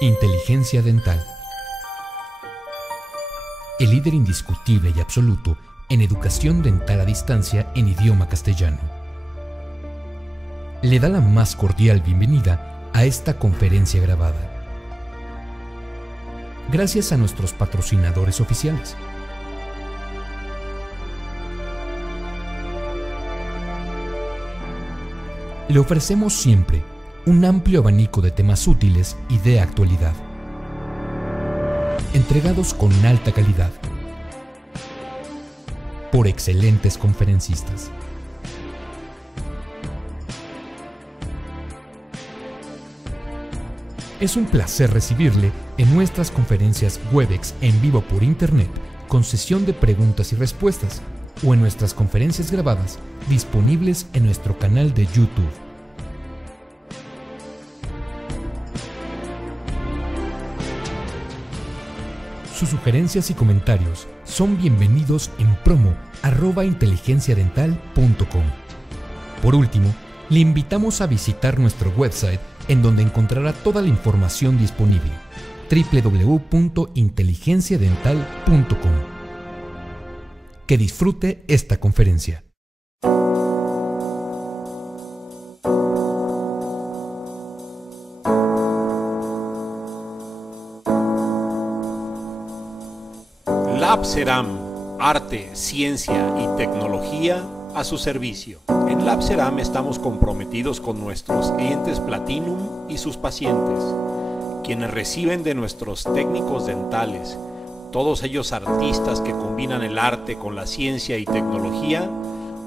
Inteligencia dental. El líder indiscutible y absoluto en educación dental a distancia en idioma castellano. Le da la más cordial bienvenida a esta conferencia grabada. Gracias a nuestros patrocinadores oficiales. Le ofrecemos siempre un amplio abanico de temas útiles y de actualidad, entregados con alta calidad, por excelentes conferencistas. Es un placer recibirle en nuestras conferencias Webex en vivo por Internet, con sesión de preguntas y respuestas, o en nuestras conferencias grabadas disponibles en nuestro canal de YouTube. Sus sugerencias y comentarios son bienvenidos en promo@inteligenciadental.com. Por último, le invitamos a visitar nuestro website, en donde encontrará toda la información disponible: www.inteligenciadental.com. Que disfrute esta conferencia. LabCeram, arte, ciencia y tecnología a su servicio. En LabCeram estamos comprometidos con nuestros clientes Platinum y sus pacientes, quienes reciben de nuestros técnicos dentales, todos ellos artistas que combinan el arte con la ciencia y tecnología,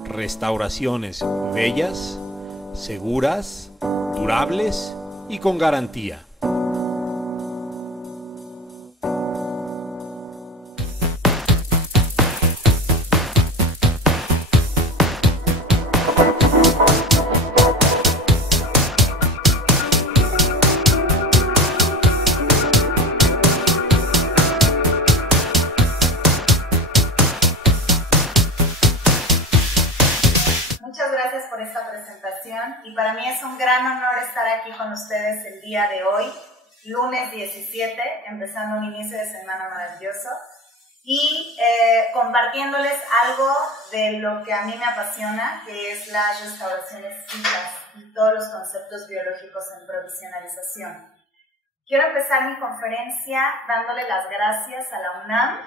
restauraciones bellas, seguras, durables y con garantía. Y para mí es un gran honor estar aquí con ustedes el día de hoy, lunes 17, empezando un inicio de semana maravilloso y compartiéndoles algo de lo que a mí me apasiona, que es las restauraciones fijas y todos los conceptos biológicos en provisionalización. Quiero empezar mi conferencia dándole las gracias a la UNAM,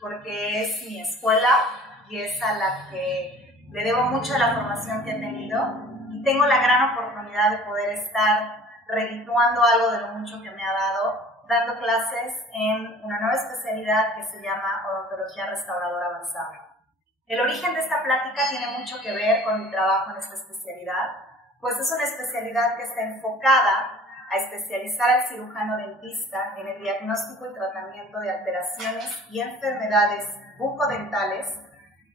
porque es mi escuela y es a la que le debo mucho de la formación que he tenido. Y tengo la gran oportunidad de poder estar redituando algo de lo mucho que me ha dado, dando clases en una nueva especialidad que se llama Odontología Restauradora Avanzada. El origen de esta plática tiene mucho que ver con mi trabajo en esta especialidad, pues es una especialidad que está enfocada a especializar al cirujano dentista en el diagnóstico y tratamiento de alteraciones y enfermedades bucodentales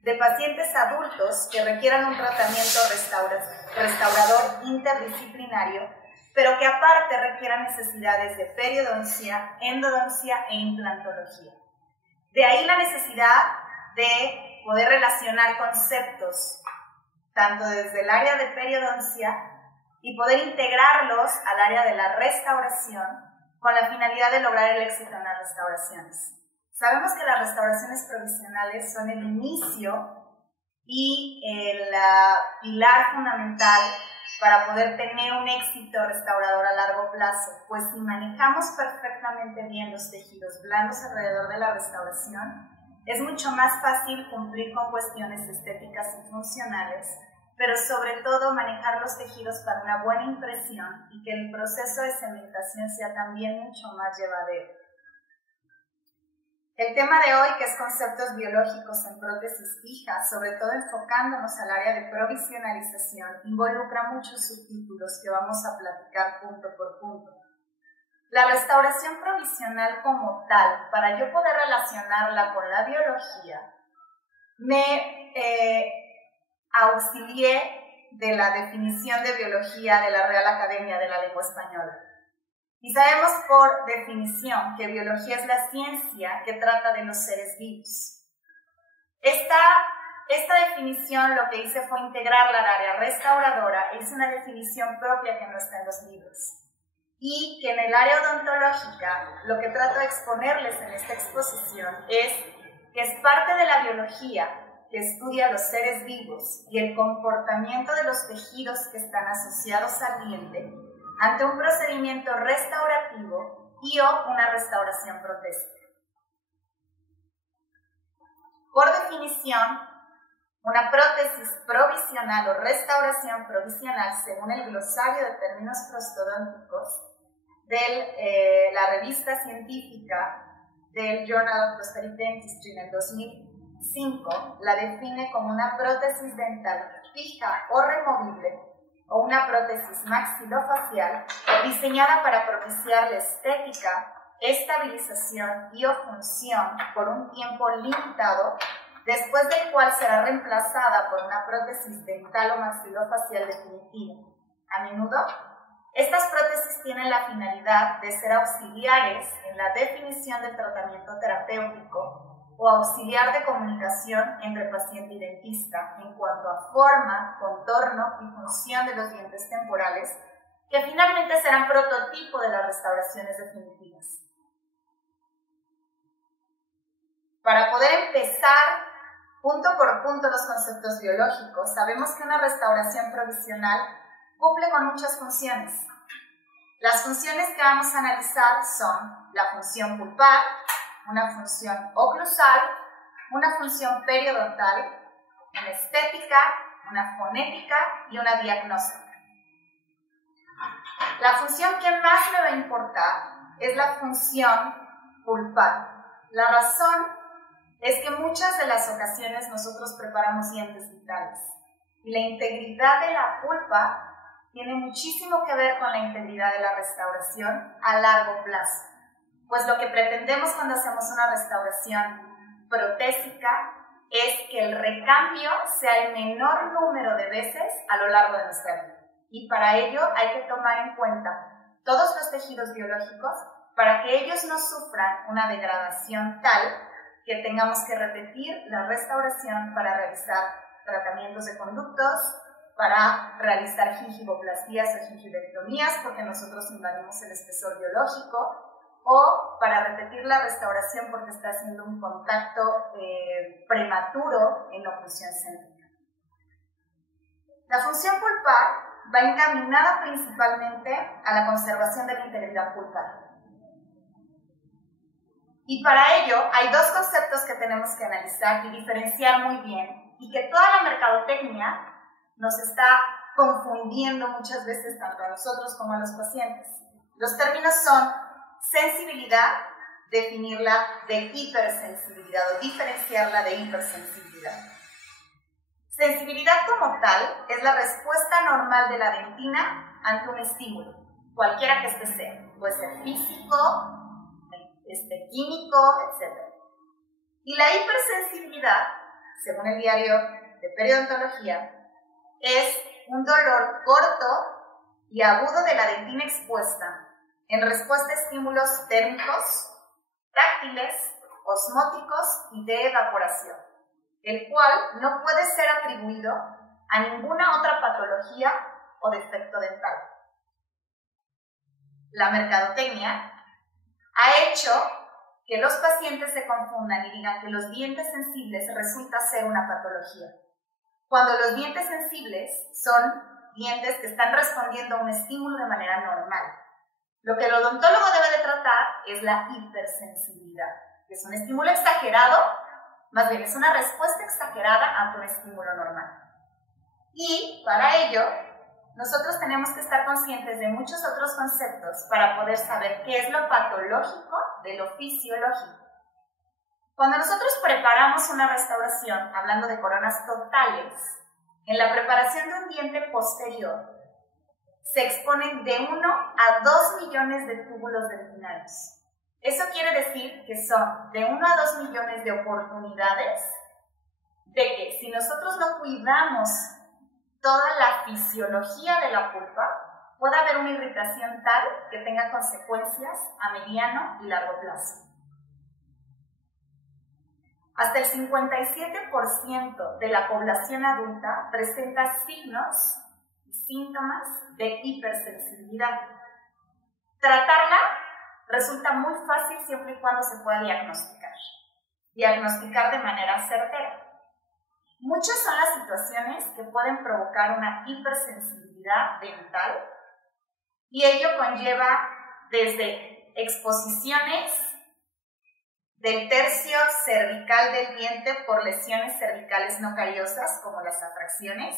de pacientes adultos que requieran un tratamiento restaurador interdisciplinario, pero que aparte requieran necesidades de periodoncia, endodoncia e implantología. De ahí la necesidad de poder relacionar conceptos, tanto desde el área de periodoncia, y poder integrarlos al área de la restauración, con la finalidad de lograr el éxito en las restauraciones. Sabemos que las restauraciones provisionales son el inicio y el pilar fundamental para poder tener un éxito restaurador a largo plazo, pues si manejamos perfectamente bien los tejidos blandos alrededor de la restauración, es mucho más fácil cumplir con cuestiones estéticas y funcionales, pero sobre todo manejar los tejidos para una buena impresión y que el proceso de cementación sea también mucho más llevadero. El tema de hoy, que es conceptos biológicos en prótesis fijas, sobre todo enfocándonos al área de provisionalización, involucra muchos subtítulos que vamos a platicar punto por punto. La restauración provisional como tal, para yo poder relacionarla con la biología, me auxilié de la definición de biología de la Real Academia de la Lengua Española. Y sabemos por definición que biología es la ciencia que trata de los seres vivos. Esta definición lo que hice fue integrarla al área restauradora, es una definición propia que no está en los libros. y que en el área odontológica lo que trato de exponerles en esta exposición es que es parte de la biología que estudia los seres vivos y el comportamiento de los tejidos que están asociados al diente ante un procedimiento restaurativo y o una restauración protésica. Por definición, una prótesis provisional o restauración provisional, según el glosario de términos prostodónticos de la revista científica del Journal of Prosthetic Dentistry en el 2005, la define como una prótesis dental fija o removible o una prótesis maxilofacial diseñada para propiciar la estética, estabilización y o función por un tiempo limitado, después del cual será reemplazada por una prótesis dental o maxilofacial definitiva. A menudo, estas prótesis tienen la finalidad de ser auxiliares en la definición del tratamiento terapéutico o auxiliar de comunicación entre paciente y dentista en cuanto a forma, contorno y función de los dientes temporales, que finalmente serán prototipo de las restauraciones definitivas. Para poder empezar punto por punto los conceptos biológicos, sabemos que una restauración provisional cumple con muchas funciones. Las funciones que vamos a analizar son la función pulpar, una función oclusal, una función periodontal, una estética, una fonética y una diagnóstica. La función que más me va a importar es la función pulpar. La razón es que muchas de las ocasiones nosotros preparamos dientes vitales y la integridad de la pulpa tiene muchísimo que ver con la integridad de la restauración a largo plazo, pues lo que pretendemos cuando hacemos una restauración protésica es que el recambio sea el menor número de veces a lo largo de nuestra vida, y para ello hay que tomar en cuenta todos los tejidos biológicos para que ellos no sufran una degradación tal que tengamos que repetir la restauración para realizar tratamientos de conductos, para realizar gingivoplastías o gingivectomías porque nosotros invadimos el espesor biológico, o para repetir la restauración porque está haciendo un contacto prematuro en oclusión céntrica. La función pulpar va encaminada principalmente a la conservación de la integridad pulpar. Y para ello hay dos conceptos que tenemos que analizar y diferenciar muy bien, y que toda la mercadotecnia nos está confundiendo muchas veces tanto a nosotros como a los pacientes. Los términos son sensibilidad, definirla de hipersensibilidad o diferenciarla de hipersensibilidad. Sensibilidad como tal es la respuesta normal de la dentina ante un estímulo, cualquiera que este sea. Puede ser físico, químico, etc. Y la hipersensibilidad, según el diario de periodontología, es un dolor corto y agudo de la dentina expuesta en respuesta a estímulos térmicos, táctiles, osmóticos y de evaporación, el cual no puede ser atribuido a ninguna otra patología o defecto dental. La mercadotecnia ha hecho que los pacientes se confundan y digan que los dientes sensibles resulta ser una patología, cuando los dientes sensibles son dientes que están respondiendo a un estímulo de manera normal. Lo que el odontólogo debe de tratar es la hipersensibilidad, que es un estímulo exagerado, más bien es una respuesta exagerada ante un estímulo normal. Y para ello, nosotros tenemos que estar conscientes de muchos otros conceptos para poder saber qué es lo patológico de lo fisiológico. Cuando nosotros preparamos una restauración, hablando de coronas totales, en la preparación de un diente posterior, se exponen de 1 a 2 millones de túbulos dentinarios. Eso quiere decir que son de 1 a 2 millones de oportunidades de que si nosotros no cuidamos toda la fisiología de la pulpa, puede haber una irritación tal que tenga consecuencias a mediano y largo plazo. Hasta el 57% de la población adulta presenta signos y síntomas de hipersensibilidad. Tratarla resulta muy fácil siempre y cuando se pueda diagnosticar de manera certera. Muchas son las situaciones que pueden provocar una hipersensibilidad dental y ello conlleva desde exposiciones del tercio cervical del diente por lesiones cervicales no cariosas como las atracciones,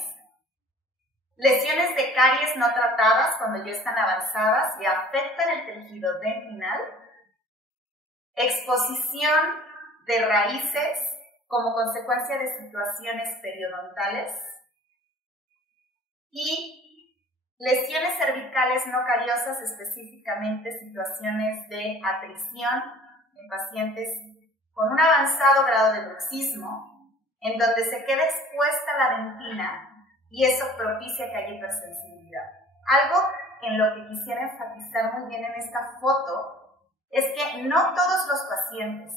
lesiones de caries no tratadas cuando ya están avanzadas y afectan el tejido dentinal, exposición de raíces como consecuencia de situaciones periodontales y lesiones cervicales no cariosas, específicamente situaciones de atrición en pacientes con un avanzado grado de bruxismo, en donde se queda expuesta la dentina y eso propicia que haya hipersensibilidad. Algo en lo que quisiera enfatizar muy bien en esta foto es que no todos los pacientes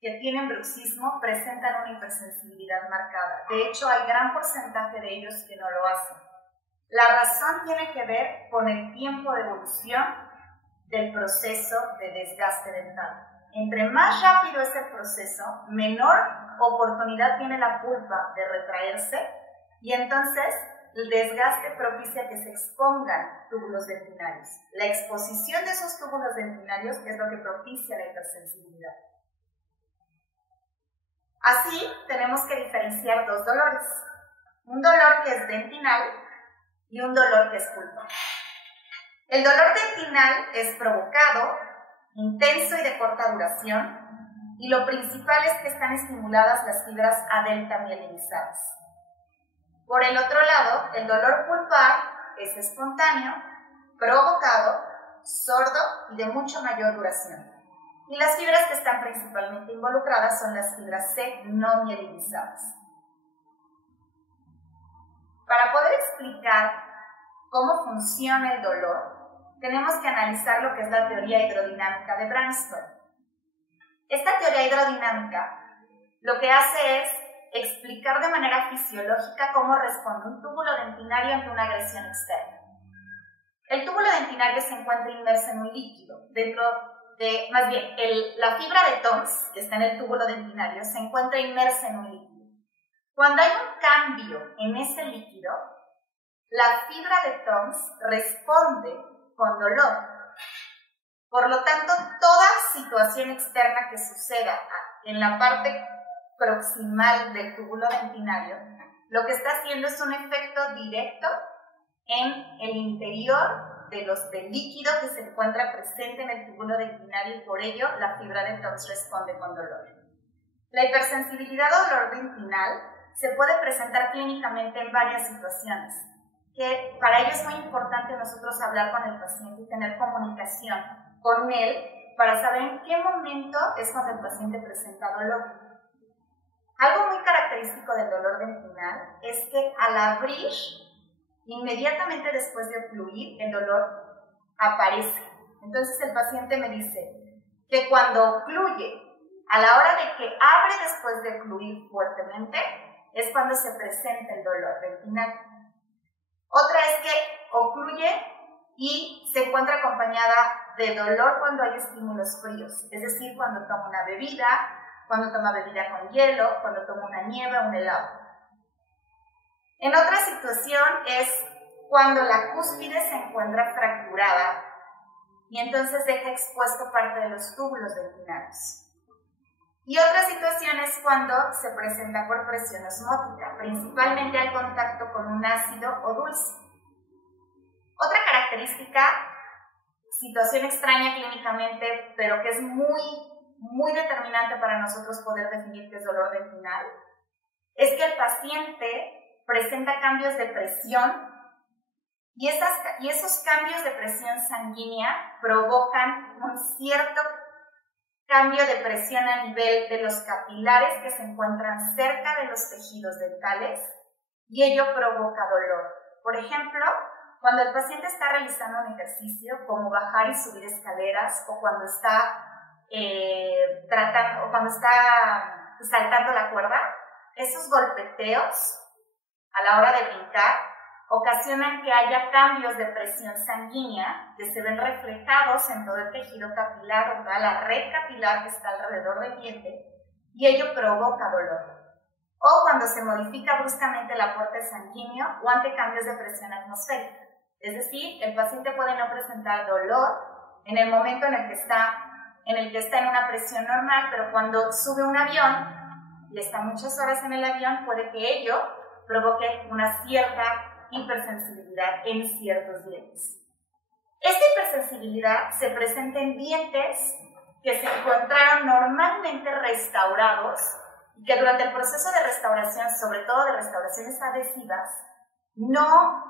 que tienen bruxismo presentan una hipersensibilidad marcada. De hecho, hay gran porcentaje de ellos que no lo hacen. La razón tiene que ver con el tiempo de evolución del proceso de desgaste dental. Entre más rápido es el proceso, menor oportunidad tiene la pulpa de retraerse y entonces el desgaste propicia que se expongan túbulos dentinarios. La exposición de esos túbulos dentinarios es lo que propicia la hipersensibilidad. Así, tenemos que diferenciar dos dolores. Un dolor que es dentinal y un dolor que es pulpa. El dolor dentinal es provocado, intenso y de corta duración, y lo principal es que están estimuladas las fibras A delta mielinizadas. Por el otro lado, el dolor pulpar es espontáneo, provocado, sordo y de mucho mayor duración. Y las fibras que están principalmente involucradas son las fibras C no mielinizadas. Para poder explicar cómo funciona el dolor, tenemos que analizar lo que es la teoría hidrodinámica de Brainstorm. Esta teoría hidrodinámica lo que hace es explicar de manera fisiológica cómo responde un túbulo dentinario ante una agresión externa. El túbulo dentinario se encuentra inmerso en un líquido, la fibra de Toms, que está en el túbulo dentinario, se encuentra inmersa en un líquido. Cuando hay un cambio en ese líquido, la fibra de Toms responde con dolor. Por lo tanto, toda situación externa que suceda en la parte proximal del túbulo dentinario, lo que está haciendo es un efecto directo en el interior del líquido que se encuentra presente en el túbulo dentinario y por ello la fibra de Toms responde con dolor. La hipersensibilidad o dolor dentinal se puede presentar clínicamente en varias situaciones, que para ello es muy importante nosotros hablar con el paciente y tener comunicación con él para saber en qué momento es cuando el paciente presenta dolor. Algo muy característico del dolor dentinal es que al abrir, inmediatamente después de ocluir, el dolor aparece. Entonces el paciente me dice que cuando ocluye, a la hora de que abre después de ocluir fuertemente, es cuando se presenta el dolor dentinal. Otra es que ocluye y se encuentra acompañada de dolor cuando hay estímulos fríos, es decir, cuando toma una bebida, cuando toma bebida con hielo, cuando toma una nieve o un helado. En otra situación es cuando la cúspide se encuentra fracturada y entonces deja expuesto parte de los túbulos dentinarios. Y otra situación es cuando se presenta por presión osmótica, principalmente al contacto con un ácido o dulce. Otra característica, situación extraña clínicamente, pero que es muy determinante para nosotros poder definir qué es dolor dentinal, es que el paciente presenta cambios de presión y esos cambios de presión sanguínea provocan un cierto cambio de presión a nivel de los capilares que se encuentran cerca de los tejidos dentales y ello provoca dolor. Por ejemplo, cuando el paciente está realizando un ejercicio como bajar y subir escaleras o cuando está saltando la cuerda, esos golpeteos a la hora de brincar ocasionan que haya cambios de presión sanguínea que se ven reflejados en todo el tejido capilar, o toda la red capilar que está alrededor del diente, y ello provoca dolor. O cuando se modifica bruscamente el aporte sanguíneo o ante cambios de presión atmosférica. Es decir, el paciente puede no presentar dolor en el momento en el que está en una presión normal, pero cuando sube un avión y está muchas horas en el avión, puede que ello provoque una cierta hipersensibilidad en ciertos dientes. Esta hipersensibilidad se presenta en dientes que se encontraron normalmente restaurados y que durante el proceso de restauración, sobre todo de restauraciones adhesivas, no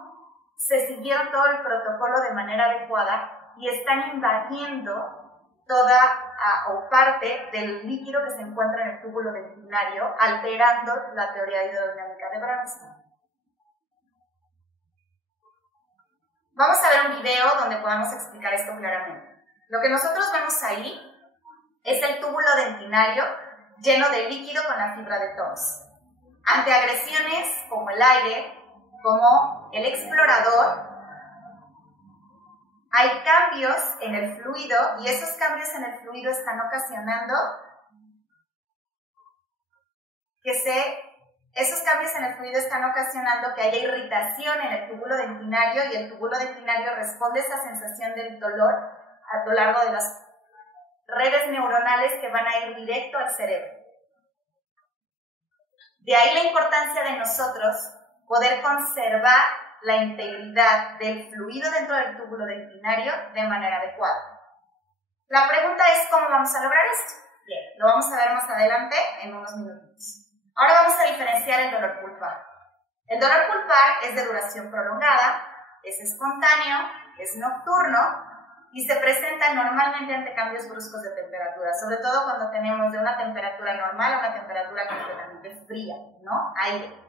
se siguieron todo el protocolo de manera adecuada y están invadiendo toda o parte del líquido que se encuentra en el túbulo dentinario, alterando la teoría hidrodinámica de Bronsted. Vamos a ver un video donde podamos explicar esto claramente. Lo que nosotros vemos ahí es el túbulo dentinario lleno de líquido con la fibra de Toms. Ante agresiones como el aire, como el explorador, hay cambios en el fluido y esos cambios en el fluido están ocasionando que haya irritación en el túbulo dentinario y el túbulo dentinario responde a esa sensación del dolor a lo largo de las redes neuronales que van a ir directo al cerebro. De ahí la importancia de nosotros poder conservar la integridad del fluido dentro del túbulo dentinario de manera adecuada. La pregunta es ¿cómo vamos a lograr esto? Bien, lo vamos a ver más adelante en unos minutos. Ahora vamos a diferenciar el dolor pulpar. El dolor pulpar es de duración prolongada, es espontáneo, es nocturno y se presenta normalmente ante cambios bruscos de temperatura, sobre todo cuando tenemos de una temperatura normal a una temperatura completamente fría, ¿no? Aire.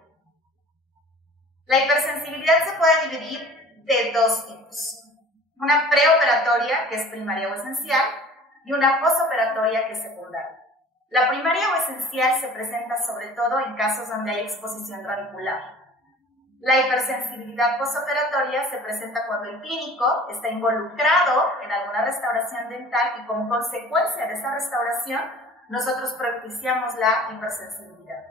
La hipersensibilidad se puede dividir de dos tipos. Una preoperatoria, que es primaria o esencial, y una posoperatoria, que es secundaria. La primaria o esencial se presenta sobre todo en casos donde hay exposición radicular. La hipersensibilidad posoperatoria se presenta cuando el clínico está involucrado en alguna restauración dental y como consecuencia de esa restauración nosotros propiciamos la hipersensibilidad.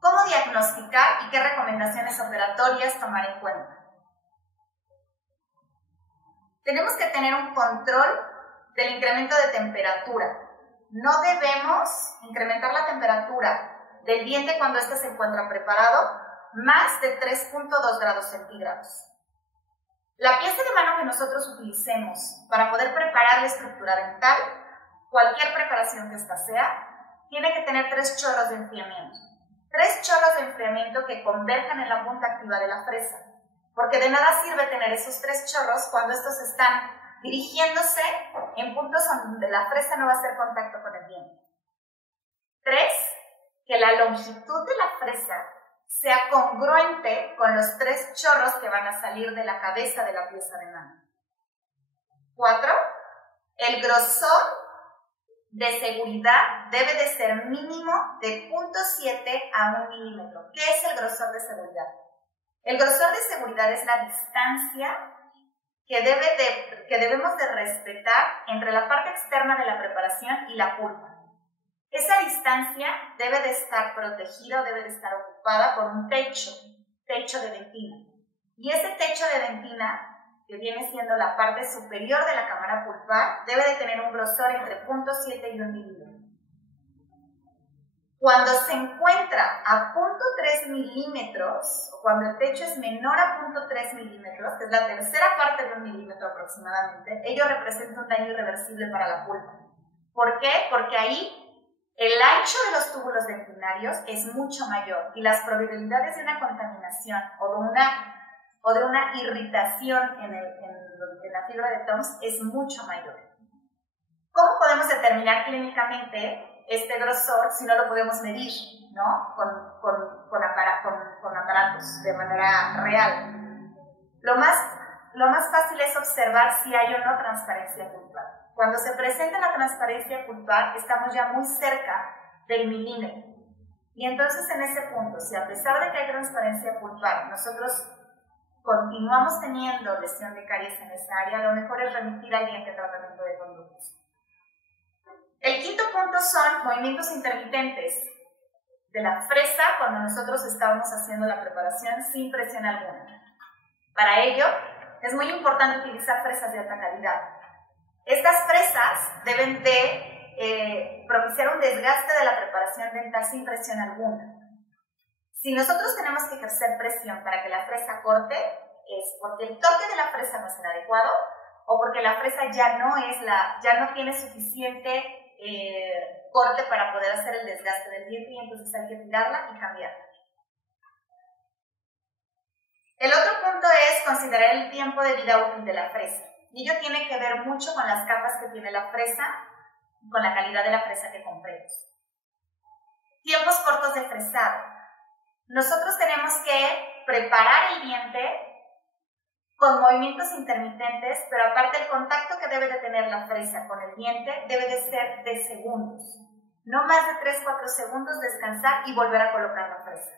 ¿Cómo diagnosticar y qué recomendaciones operatorias tomar en cuenta? Tenemos que tener un control del incremento de temperatura. No debemos incrementar la temperatura del diente cuando éste se encuentra preparado más de 3.2 grados centígrados. La pieza de mano que nosotros utilicemos para poder preparar la estructura dental, cualquier preparación que ésta sea, tiene que tener 3 chorros de enfriamiento. 3 chorros de enfriamiento que converjan en la punta activa de la fresa, porque de nada sirve tener esos 3 chorros cuando estos están dirigiéndose en puntos donde la fresa no va a hacer contacto con el diente. 3, que la longitud de la fresa sea congruente con los 3 chorros que van a salir de la cabeza de la pieza de mano. 4, el grosor de seguridad debe de ser mínimo de 0.7 a 1 milímetro. ¿Qué es el grosor de seguridad? El grosor de seguridad es la distancia que debemos de respetar entre la parte externa de la preparación y la pulpa. Esa distancia debe de estar protegida, debe de estar ocupada por un techo de dentina. Y ese techo de dentina, que viene siendo la parte superior de la cámara pulpar, debe de tener un grosor entre 0.7 y 1 milímetro. Cuando se encuentra a 0.3 milímetros, o cuando el techo es menor a 0.3 milímetros, que es la tercera parte de 1 milímetro aproximadamente, ello representa un daño irreversible para la pulpa. ¿Por qué? Porque ahí el ancho de los túbulos dentinarios es mucho mayor y las probabilidades de una contaminación o de una irritación en la fibra de Toms es mucho mayor. ¿Cómo podemos determinar clínicamente este grosor si no lo podemos medir, ¿no? con aparatos de manera real? Lo más fácil es observar si hay o no transparencia pulpar. Cuando se presenta la transparencia pulpar, estamos ya muy cerca del milímetro. Y entonces en ese punto, si a pesar de que hay transparencia pulpar, nosotros continuamos teniendo lesión de caries en esa área, lo mejor es remitir al diente tratamiento de conductos. El quinto punto son movimientos intermitentes de la fresa cuando nosotros estábamos haciendo la preparación sin presión alguna. Para ello, es muy importante utilizar fresas de alta calidad. Estas fresas deben de propiciar un desgaste de la preparación dental sin presión alguna. Si nosotros tenemos que ejercer presión para que la fresa corte, es porque el toque de la fresa no es el adecuado o porque la fresa ya no tiene suficiente corte para poder hacer el desgaste del diente y entonces hay que tirarla y cambiarla. El otro punto es considerar el tiempo de vida útil de la fresa. Y ello tiene que ver mucho con las capas que tiene la fresa y con la calidad de la fresa que compré. Tiempos cortos de fresado. Nosotros tenemos que preparar el diente con movimientos intermitentes, pero aparte el contacto que debe de tener la fresa con el diente debe de ser de segundos. No más de 3-4 segundos, descansar y volver a colocar la fresa.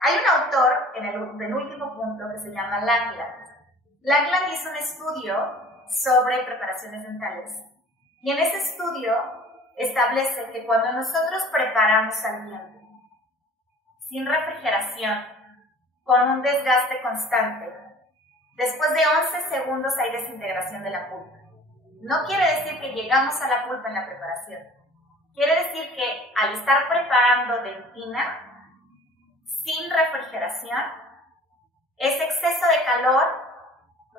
Hay un autor en el penúltimo punto que se llama Langland. Langland hizo un estudio sobre preparaciones dentales y en ese estudio establece que cuando nosotros preparamos al diente sin refrigeración, con un desgaste constante, después de 11 segundos hay desintegración de la pulpa. No quiere decir que llegamos a la pulpa en la preparación. Quiere decir que al estar preparando dentina sin refrigeración, ese exceso de calor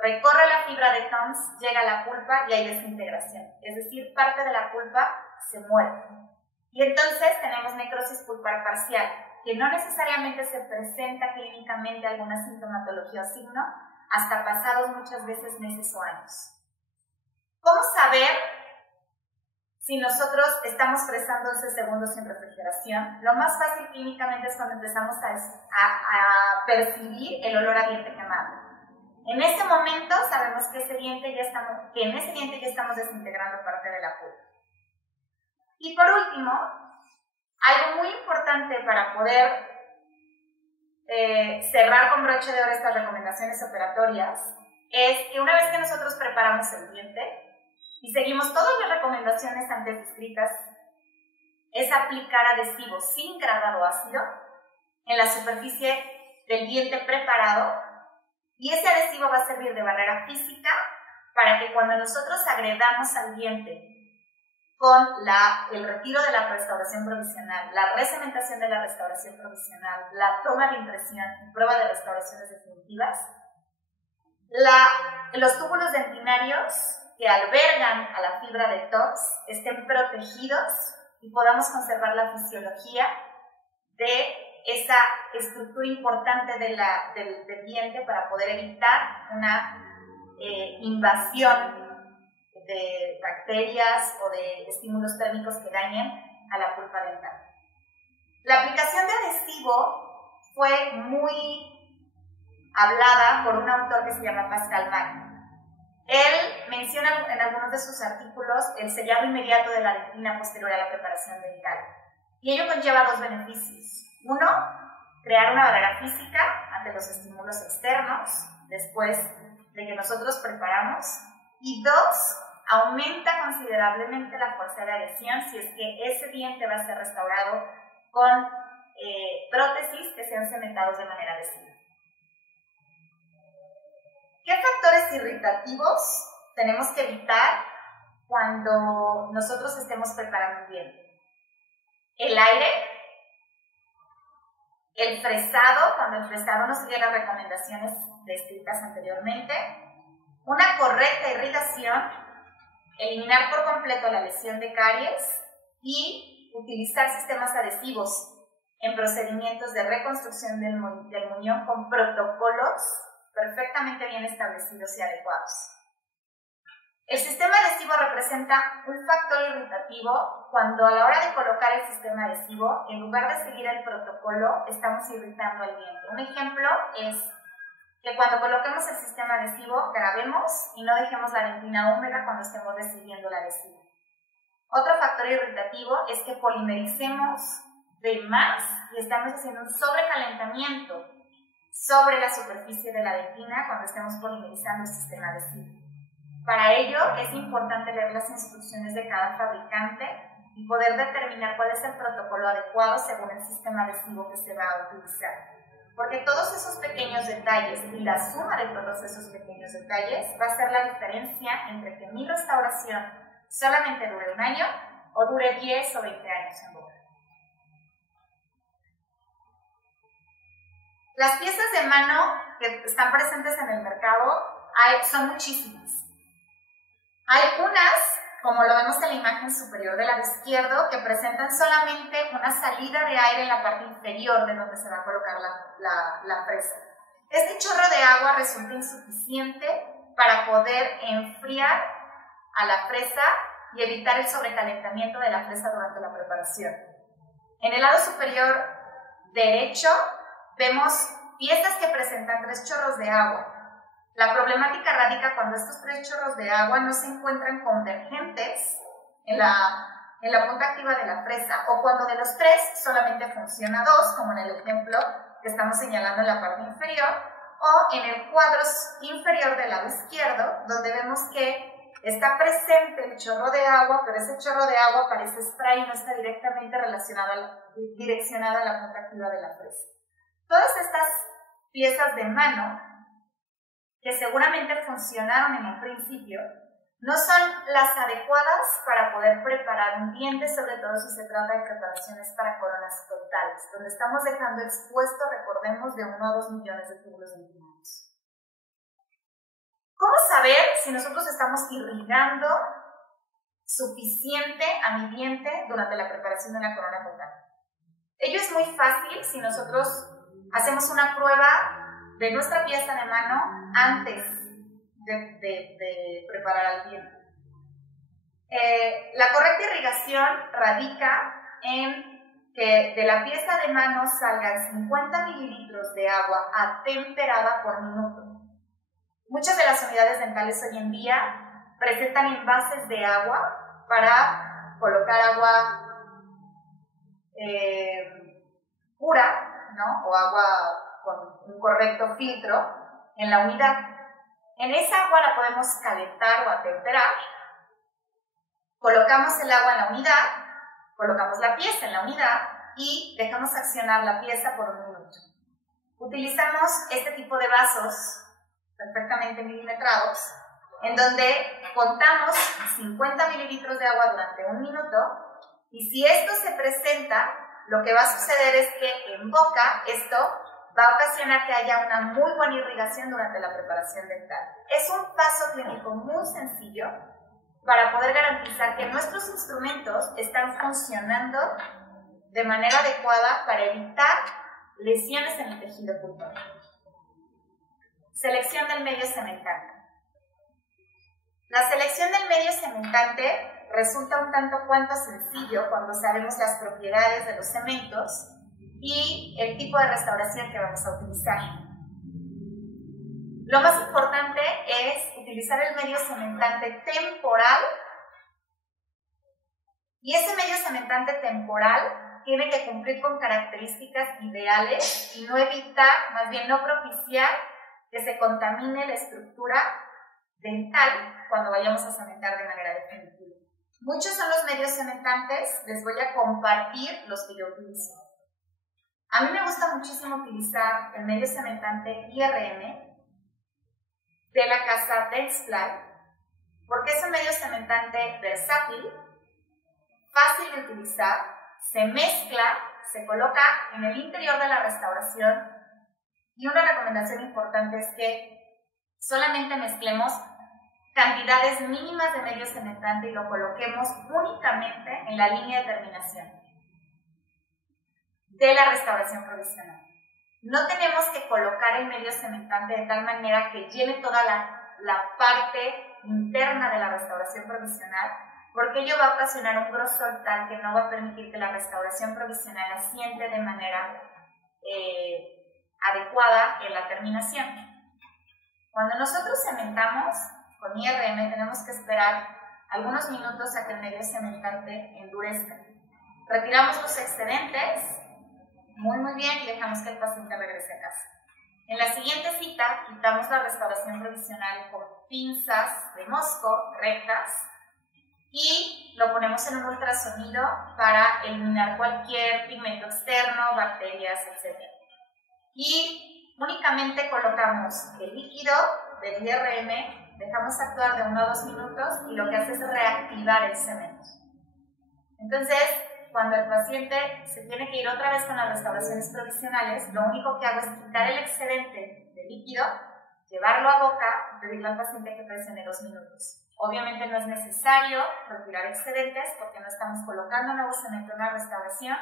recorre la fibra de Tums, llega a la pulpa y hay desintegración. Es decir, parte de la pulpa se muere. Y entonces tenemos necrosis pulpar parcial, que no necesariamente se presenta clínicamente alguna sintomatología o signo hasta pasados muchas veces meses o años. ¿Cómo saber si nosotros estamos fresando 11 segundos sin refrigeración? Lo más fácil clínicamente es cuando empezamos a percibir el olor a diente quemado. En este momento sabemos que en ese diente ya estamos desintegrando parte de la pulpa. Y por último, algo muy importante para poder cerrar con broche de oro estas recomendaciones operatorias es que una vez que nosotros preparamos el diente y seguimos todas las recomendaciones antes descritas, es aplicar adhesivo sin grabado ácido en la superficie del diente preparado y ese adhesivo va a servir de barrera física para que cuando nosotros agredamos al diente con el retiro de la restauración provisional, la recementación de la restauración provisional, la toma de impresión y prueba de restauraciones definitivas, los túbulos dentinarios que albergan a la fibra de TOX estén protegidos y podamos conservar la fisiología de esa estructura importante del diente para poder evitar una invasión de bacterias o de estímulos térmicos que dañen a la pulpa dental. La aplicación de adhesivo fue muy hablada por un autor que se llama Pascal Magni. Él menciona en algunos de sus artículos el sellado inmediato de la dentina posterior a la preparación dental. Y ello conlleva dos beneficios. Uno, crear una barrera física ante los estímulos externos después de que nosotros preparamos. Y dos, aumenta considerablemente la fuerza de adhesión si es que ese diente va a ser restaurado con prótesis que sean cementados de manera adhesiva. ¿Qué factores irritativos tenemos que evitar cuando nosotros estemos preparando un diente? El aire, el fresado, cuando el fresado no sigue las recomendaciones descritas anteriormente, una correcta irrigación, eliminar por completo la lesión de caries y utilizar sistemas adhesivos en procedimientos de reconstrucción del muñón con protocolos perfectamente bien establecidos y adecuados. El sistema adhesivo representa un factor irritativo cuando a la hora de colocar el sistema adhesivo, en lugar de seguir el protocolo, estamos irritando al diente. Un ejemplo es que cuando coloquemos el sistema adhesivo, grabemos y no dejemos la dentina húmeda cuando estemos recibiendo la adhesiva. Otro factor factor irritativo es que polimericemos de más y estamos haciendo un sobrecalentamiento sobre la superficie de la dentina cuando estemos polimerizando el sistema adhesivo. Para ello es importante leer las instrucciones de cada fabricante y poder determinar cuál es el protocolo adecuado según el sistema adhesivo que se va a utilizar. Porque todos esos pequeños detalles y la suma de todos esos pequeños detalles va a ser la diferencia entre que mi restauración solamente dure 1 año o dure 10 o 20 años en boca. Las piezas de mano que están presentes en el mercado son muchísimas. Hay unas, como lo vemos en la imagen superior del lado izquierdo, que presentan solamente una salida de aire en la parte inferior de donde se va a colocar la fresa. Este chorro de agua resulta insuficiente para poder enfriar a la fresa y evitar el sobrecalentamiento de la fresa durante la preparación. En el lado superior derecho vemos piezas que presentan 3 chorros de agua. La problemática radica cuando estos 3 chorros de agua no se encuentran convergentes en la punta activa de la fresa, o cuando de los 3 solamente funciona 2, como en el ejemplo que estamos señalando en la parte inferior, o en el cuadro inferior del lado izquierdo, donde vemos que está presente el chorro de agua, pero ese chorro de agua parece spray y no está directamente direccionado a la punta activa de la fresa. Todas estas piezas de mano, que seguramente funcionaron en el principio, no son las adecuadas para poder preparar un diente, sobre todo si se trata de preparaciones para coronas frontales, donde estamos dejando expuesto, recordemos, de 1 a 2 millones de túbulos dentinarios. ¿Cómo saber si nosotros estamos irrigando suficiente a mi diente durante la preparación de la corona frontal? Ello es muy fácil si nosotros hacemos una prueba de nuestra pieza de mano antes de preparar al diente. La correcta irrigación radica en que de la pieza de mano salgan 50 mililitros de agua atemperada por minuto. Muchas de las unidades dentales hoy en día presentan envases de agua para colocar agua pura, ¿no? O agua con un correcto filtro en la unidad. En esa agua la podemos calentar o atemperar, colocamos el agua en la unidad, colocamos la pieza en la unidad y dejamos accionar la pieza por 1 minuto. Utilizamos este tipo de vasos perfectamente milimetrados, en donde contamos 50 mililitros de agua durante 1 minuto, y si esto se presenta, lo que va a suceder es que en boca esto va a ocasionar que haya una muy buena irrigación durante la preparación dental. Es un paso clínico muy sencillo para poder garantizar que nuestros instrumentos están funcionando de manera adecuada para evitar lesiones en el tejido pulmonar. Selección del medio cementante. La selección del medio cementante resulta un tanto cuanto sencillo cuando sabemos las propiedades de los cementos y el tipo de restauración que vamos a utilizar. Lo más importante es utilizar el medio cementante temporal, y ese medio cementante temporal tiene que cumplir con características ideales y no evitar, más bien no propiciar que se contamine la estructura dental cuando vayamos a cementar de manera definitiva. Muchos son los medios cementantes, les voy a compartir los que yo utilizo. A mí me gusta muchísimo utilizar el medio cementante IRM de la casa Dentsply, porque es un medio cementante versátil, fácil de utilizar, se mezcla, se coloca en el interior de la restauración, y una recomendación importante es que solamente mezclemos cantidades mínimas de medio cementante y lo coloquemos únicamente en la línea de terminación de la restauración provisional. No tenemos que colocar el medio cementante de tal manera que llene toda la parte interna de la restauración provisional, porque ello va a ocasionar un grosor tal que no va a permitir que la restauración provisional asiente de manera adecuada en la terminación. Cuando nosotros cementamos con IRM tenemos que esperar algunos minutos a que el medio cementante endurezca. Retiramos los excedentes, muy bien, y dejamos que el paciente regrese a casa. En la siguiente cita, quitamos la restauración provisional con pinzas de mosco rectas y lo ponemos en un ultrasonido para eliminar cualquier pigmento externo, bacterias, etc. Y únicamente colocamos el líquido del IRM, dejamos actuar de 1 a 2 minutos y lo que hace es reactivar el cemento. Entonces, cuando el paciente se tiene que ir otra vez con las restauraciones provisionales, lo único que hago es quitar el excedente de líquido, llevarlo a boca y pedirle al paciente que presione 2 minutos. Obviamente no es necesario retirar excedentes porque no estamos colocando nuevo cemento en la restauración.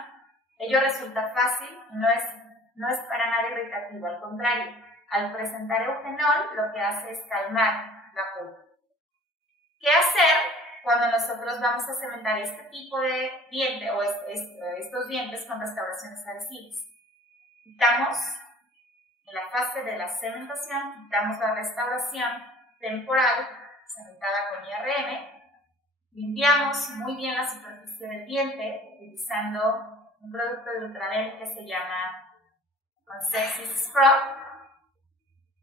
Ello resulta fácil y no es para nada irritativo, al contrario, al presentar eugenol lo que hace es calmar la pulpa. ¿Qué hacer cuando nosotros vamos a cementar este tipo de diente o estos dientes con restauraciones adhesivas? Quitamos, en la fase de la cementación, quitamos la restauración temporal cementada con IRM, limpiamos muy bien la superficie del diente utilizando un producto de Ultradent que se llama Consexis Scrub,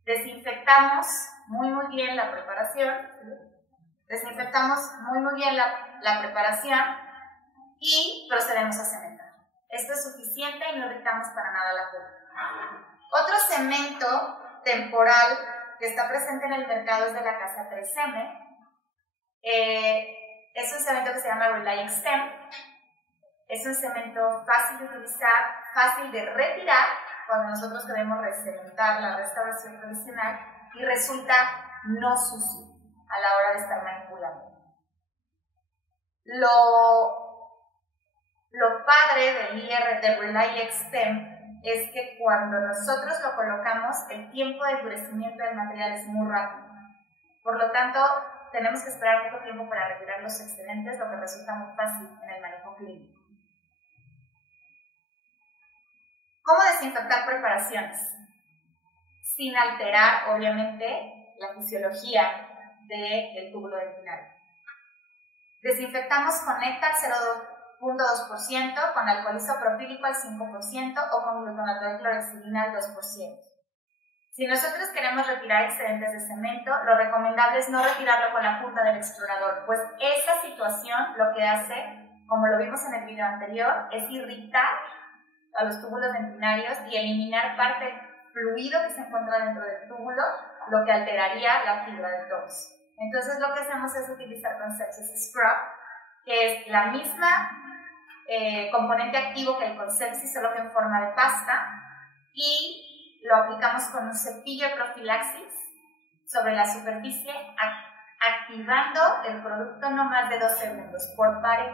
desinfectamos muy bien la preparación, la preparación y procedemos a cementar. Esto es suficiente y no irritamos para nada la pulpa. Otro cemento temporal que está presente en el mercado es de la casa 3M. Es un cemento que se llama Rely Extend. Es un cemento fácil de utilizar, fácil de retirar cuando nosotros queremos recementar la restauración provisional y resulta no sucio a la hora de estar manipulando. Lo padre del Rely Extend es que cuando nosotros lo colocamos, el tiempo de endurecimiento del material es muy rápido. Por lo tanto, tenemos que esperar poco tiempo para retirar los excedentes, lo que resulta muy fácil en el manejo clínico. ¿Cómo desinfectar preparaciones? Sin alterar, obviamente, la fisiología del túbulo dentinario. Desinfectamos con néctar 0.2%, con alcohol isopropílico al 5% o con glutonato de clorhexidina al 2%. Si nosotros queremos retirar excedentes de cemento, lo recomendable es no retirarlo con la punta del explorador, pues esa situación lo que hace, como lo vimos en el video anterior, es irritar a los túbulos dentinarios y eliminar parte del fluido que se encuentra dentro del túbulo, lo que alteraría la fibra del tox. Entonces lo que hacemos es utilizar Consexis Scrub, que es la misma componente activo que el Consexis, solo que en forma de pasta, y lo aplicamos con un cepillo de profilaxis sobre la superficie, activando el producto no más de 2 segundos por pared.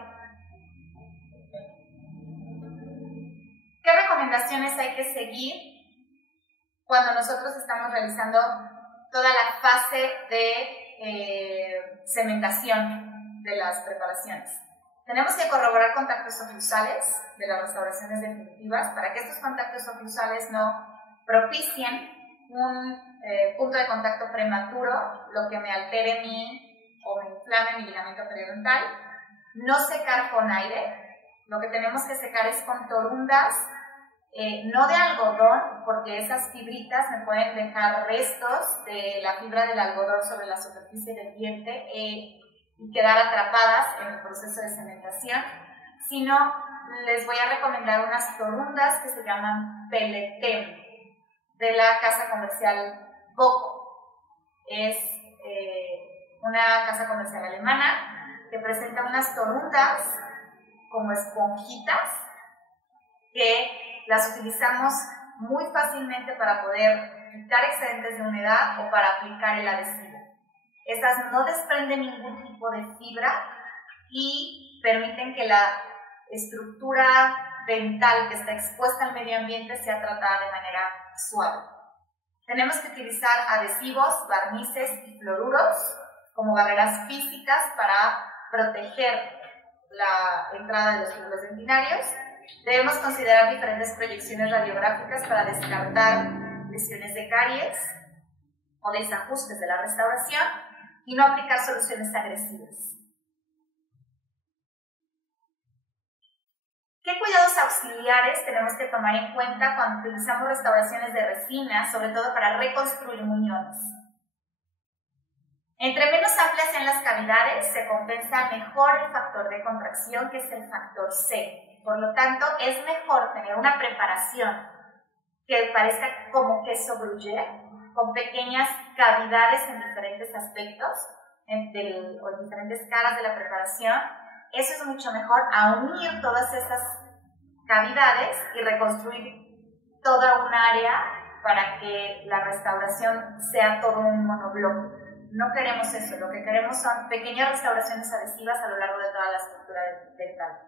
¿Qué recomendaciones hay que seguir cuando nosotros estamos realizando toda la fase de cementación de las preparaciones? Tenemos que corroborar contactos oclusales de las restauraciones definitivas para que estos contactos oclusales no propicien un punto de contacto prematuro, lo que me altere o me inflame mi ligamento periodontal. No secar con aire. Lo que tenemos que secar es con torundas, no de algodón, porque esas fibritas me pueden dejar restos de la fibra del algodón sobre la superficie del diente y quedar atrapadas en el proceso de cementación, sino les voy a recomendar unas torundas que se llaman Peletem, de la casa comercial Boco. Es una casa comercial alemana que presenta unas torundas como esponjitas que las utilizamos muy fácilmente para poder quitar excedentes de humedad o para aplicar el adhesivo. Estas no desprenden ningún tipo de fibra y permiten que la estructura dental que está expuesta al medio ambiente sea tratada de manera suave. Tenemos que utilizar adhesivos, barnices y fluoruros como barreras físicas para proteger la entrada de los túbulos dentinarios. Debemos considerar diferentes proyecciones radiográficas para descartar lesiones de caries o desajustes de la restauración y no aplicar soluciones agresivas. auxiliares tenemos que tomar en cuenta cuando utilizamos restauraciones de resina, sobre todo para reconstruir muñones. Entre menos amplias sean las cavidades, se compensa mejor el factor de contracción, que es el factor C. Por lo tanto, es mejor tener una preparación que parezca como queso gruyere, con pequeñas cavidades en diferentes aspectos o en diferentes caras de la preparación. Eso es mucho mejor a unir todas esas cavidades y reconstruir toda un área para que la restauración sea todo un monobloque. No queremos eso, lo que queremos son pequeñas restauraciones adhesivas a lo largo de toda la estructura dental.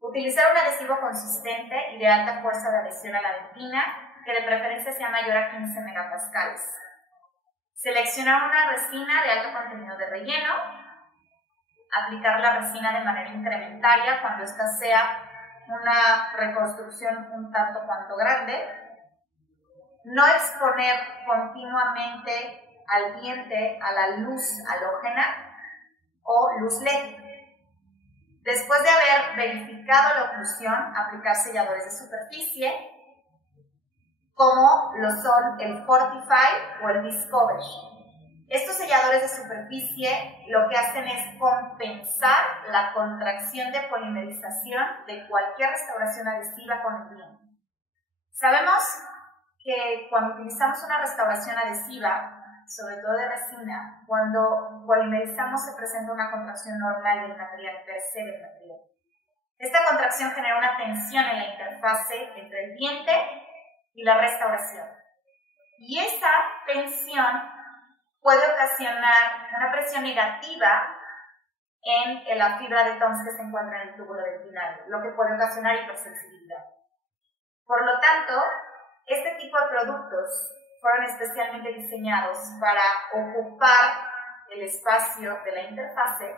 Utilizar un adhesivo consistente y de alta fuerza de adhesión a la dentina, que de preferencia sea mayor a 15 megapascales. Seleccionar una resina de alto contenido de relleno. Aplicar la resina de manera incrementaria cuando ésta sea una reconstrucción un tanto cuanto grande. No exponer continuamente al diente a la luz halógena o luz LED. Después de haber verificado la oclusión, aplicar selladores de superficie, como lo son el Fortify o el Discover. Estos selladores de superficie lo que hacen es compensar la contracción de polimerización de cualquier restauración adhesiva con el diente. Sabemos que cuando utilizamos una restauración adhesiva, sobre todo de resina, cuando polimerizamos se presenta una contracción normal del material, per se del material. Esta contracción genera una tensión en la interfase entre el diente y la restauración. Y esa tensión puede ocasionar una presión negativa en la fibra de Toms que se encuentra en el túbulo dentinario, lo que puede ocasionar hipersensibilidad. Por lo tanto, este tipo de productos fueron especialmente diseñados para ocupar el espacio de la interfase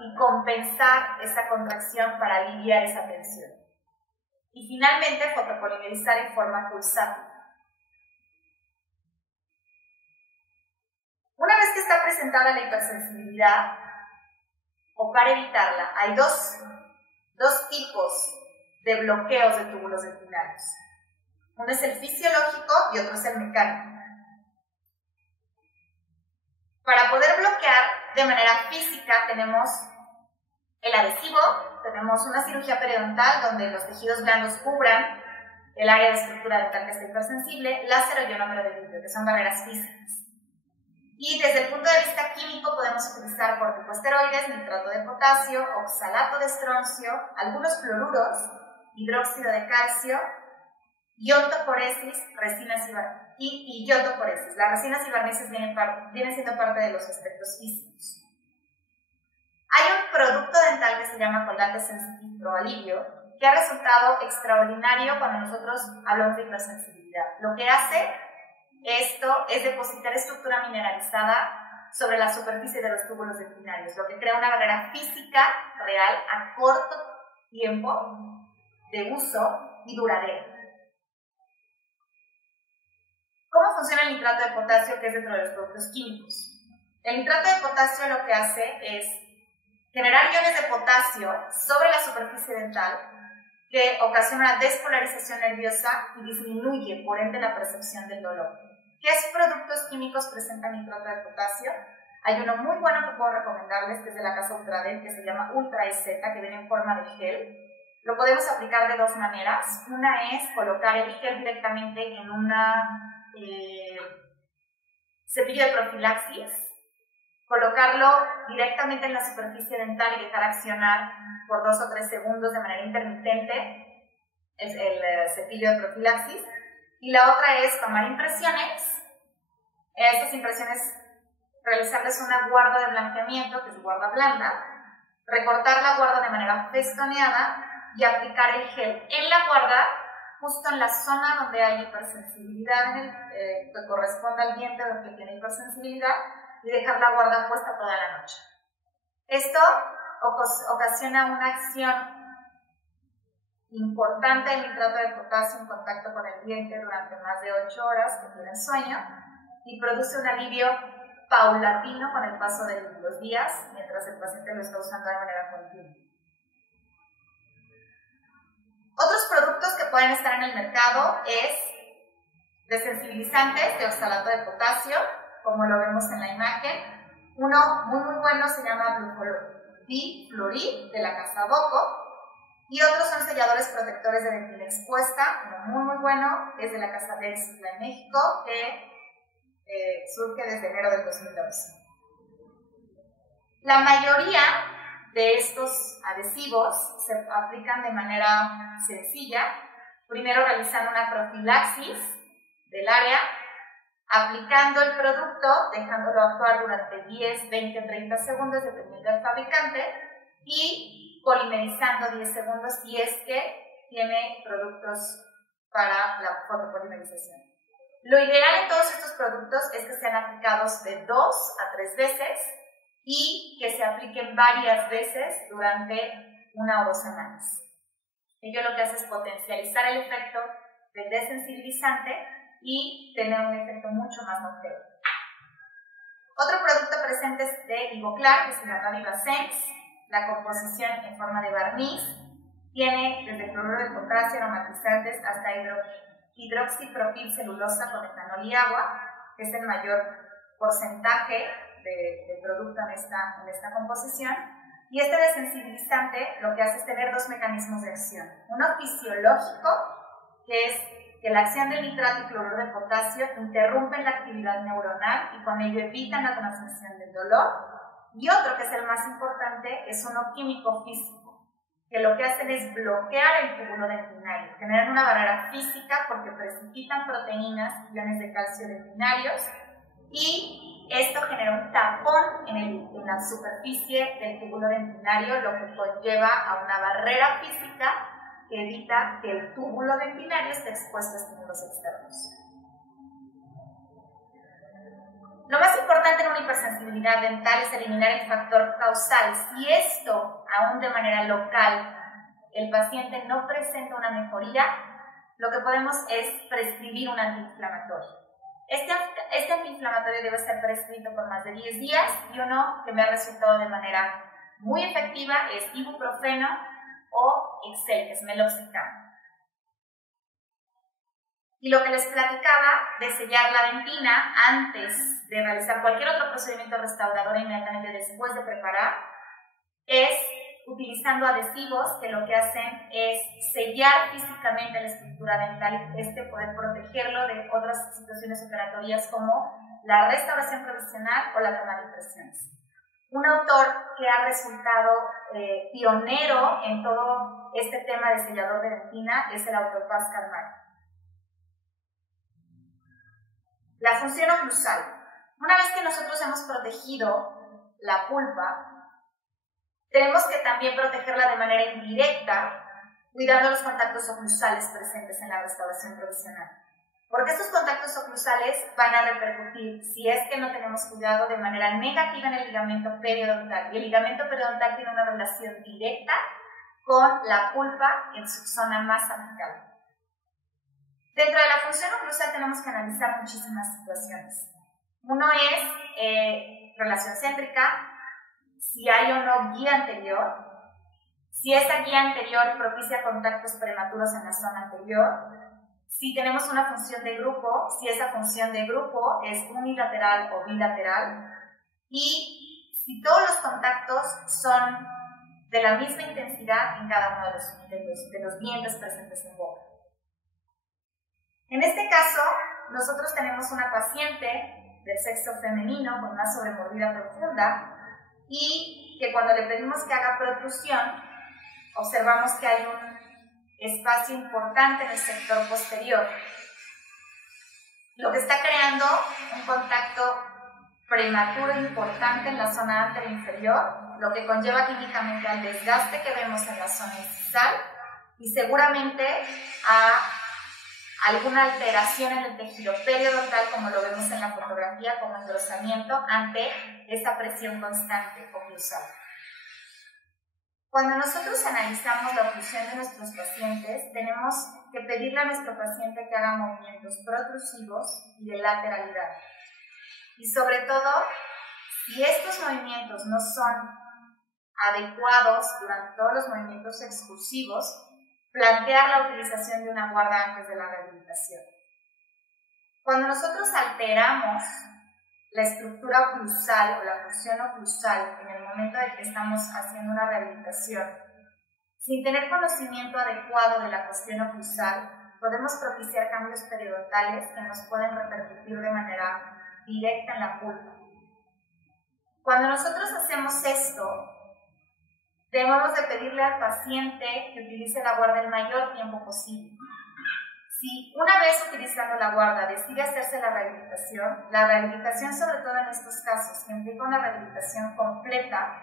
y compensar esa contracción para aliviar esa tensión. Y finalmente, fotopolimerizar en forma pulsátil. Una vez que está presentada la hipersensibilidad, o para evitarla, hay dos tipos de bloqueos de túbulos dentinarios. Uno es el fisiológico y otro es el mecánico. Para poder bloquear de manera física tenemos el adhesivo, tenemos una cirugía periodontal donde los tejidos blandos cubran el área de estructura dental que está hipersensible, láser o ionómero de vidrio, que son barreras físicas. Y desde el punto de vista químico podemos utilizar corticosteroides, nitrato de potasio, oxalato de estroncio, algunos fluoruros, hidróxido de calcio, iontoporesis, resinas y iontoporesis. Las resinas y barnices vienen siendo parte de los aspectos físicos. Hay un producto dental que se llama Colgate Sensitive Pro Alivio, que ha resultado extraordinario cuando nosotros hablamos de hipersensibilidad. Lo que hace esto es depositar estructura mineralizada sobre la superficie de los túbulos dentinarios, lo que crea una barrera física real a corto tiempo de uso y duradera. ¿Cómo funciona el nitrato de potasio, que es dentro de los productos químicos? El nitrato de potasio lo que hace es generar iones de potasio sobre la superficie dental que ocasiona una despolarización nerviosa y disminuye, por ende, la percepción del dolor. ¿Qué productos químicos presentan nitrato de potasio? Hay uno muy bueno que puedo recomendarles, que es de la casa Ultradent, que se llama Ultra EZ, que viene en forma de gel. Lo podemos aplicar de dos maneras. Una es colocar el gel directamente en una cepillo de profilaxis, colocarlo directamente en la superficie dental y dejar accionar por 2 o 3 segundos de manera intermitente el cepillo de profilaxis. Y la otra es tomar impresiones. Esas impresiones, realizarles una guarda de blanqueamiento, que es guarda blanda, recortar la guarda de manera festoneada y aplicar el gel en la guarda, justo en la zona donde hay hipersensibilidad, que corresponde al diente donde tiene hipersensibilidad, y dejar la guarda puesta toda la noche. Esto ocasiona una acción importante del nitrato de potasio en contacto con el diente durante más de 8 horas que tiene sueño y produce un alivio paulatino con el paso de los días mientras el paciente lo está usando de manera continua. Otros pueden estar en el mercado es desensibilizantes de oxalato de potasio, como lo vemos en la imagen. Uno muy bueno se llama bifluorid de la casa Boco, y otros son selladores protectores de dentina expuesta. Uno muy bueno es de la casa Dexla en México, que surge desde enero del 2012. La mayoría de estos adhesivos se aplican de manera sencilla, primero realizando una profilaxis del área, aplicando el producto, dejándolo actuar durante 10, 20, 30 segundos dependiendo del fabricante, y polimerizando 10 segundos si es que tiene productos para la fotopolimerización. Lo ideal en todos estos productos es que sean aplicados de 2 a 3 veces y que se apliquen varias veces durante 1 o 2 semanas. Ello lo que hace es potencializar el efecto del desensibilizante y tener un efecto mucho más notable. Otro producto presente es de Ivoclar, que se llama VivaSense. La composición en forma de barniz tiene desde cloruro de potasio, aromatizantes, hasta hidroxipropilcelulosa con etanol y agua, que es el mayor porcentaje de producto en esta composición. Y este desensibilizante lo que hace es tener 2 mecanismos de acción. Uno fisiológico, que es que la acción del nitrato y cloruro de potasio interrumpen la actividad neuronal y con ello evitan la transmisión del dolor. Y otro, que es el más importante, es uno químico físico, que lo que hacen es bloquear el túbulo dentinario, generan una barrera física porque precipitan proteínas, iones de calcio dentinarios, y esto genera un tapón en la superficie del túbulo dentinario, lo que conlleva a una barrera física que evita que el túbulo dentinario esté expuesto a estímulos externos. Lo más importante en una hipersensibilidad dental es eliminar el factor causal. Si esto, aún de manera local, el paciente no presenta una mejoría, lo que podemos es prescribir un antiinflamatorio. Este antiinflamatorio debe ser prescrito por más de 10 días y uno que me ha resultado de manera muy efectiva es ibuprofeno o Excel, que es meloxicam. Y lo que les platicaba de sellar la dentina antes de realizar cualquier otro procedimiento restaurador inmediatamente después de preparar es utilizando adhesivos que lo que hacen es sellar físicamente la estructura dental y poder protegerlo de otras situaciones operatorias como la restauración provisional o la toma de impresiones. Un autor que ha resultado pionero en todo este tema de sellador de dentina es el autor Pascal Marc. La función oclusal. Una vez que nosotros hemos protegido la pulpa, tenemos que también protegerla de manera indirecta, cuidando los contactos oclusales presentes en la restauración provisional. Porque estos contactos oclusales van a repercutir, si es que no tenemos cuidado, de manera negativa en el ligamento periodontal. Y el ligamento periodontal tiene una relación directa con la pulpa en su zona más apical. Dentro de la función oclusal tenemos que analizar muchísimas situaciones. Uno es relación céntrica, si hay o no guía anterior, si esa guía anterior propicia contactos prematuros en la zona anterior, si tenemos una función de grupo, si esa función de grupo es unilateral o bilateral, y si todos los contactos son de la misma intensidad en cada uno de los dientes presentes en boca. En este caso, nosotros tenemos una paciente del sexo femenino con una sobremordida profunda y que cuando le pedimos que haga protrusión, observamos que hay un espacio importante en el sector posterior, lo que está creando un contacto prematuro importante en la zona anterior inferior, lo que conlleva clínicamente al desgaste que vemos en la zona incisal y seguramente a alguna alteración en el tejido periodontal, como lo vemos en la fotografía, como engrosamiento ante esta presión constante oclusal. Cuando nosotros analizamos la oclusión de nuestros pacientes, tenemos que pedirle a nuestro paciente que haga movimientos protrusivos y de lateralidad. Y sobre todo, si estos movimientos no son adecuados durante todos los movimientos excursivos, plantear la utilización de una guarda antes de la rehabilitación. Cuando nosotros alteramos la estructura oclusal o la función oclusal en el momento de que estamos haciendo una rehabilitación, sin tener conocimiento adecuado de la cuestión oclusal, podemos propiciar cambios periodontales que nos pueden repercutir de manera directa en la pulpa. Cuando nosotros hacemos esto, debemos de pedirle al paciente que utilice la guarda el mayor tiempo posible. Si una vez utilizando la guarda decide hacerse la rehabilitación sobre todo en estos casos, que implica una rehabilitación completa,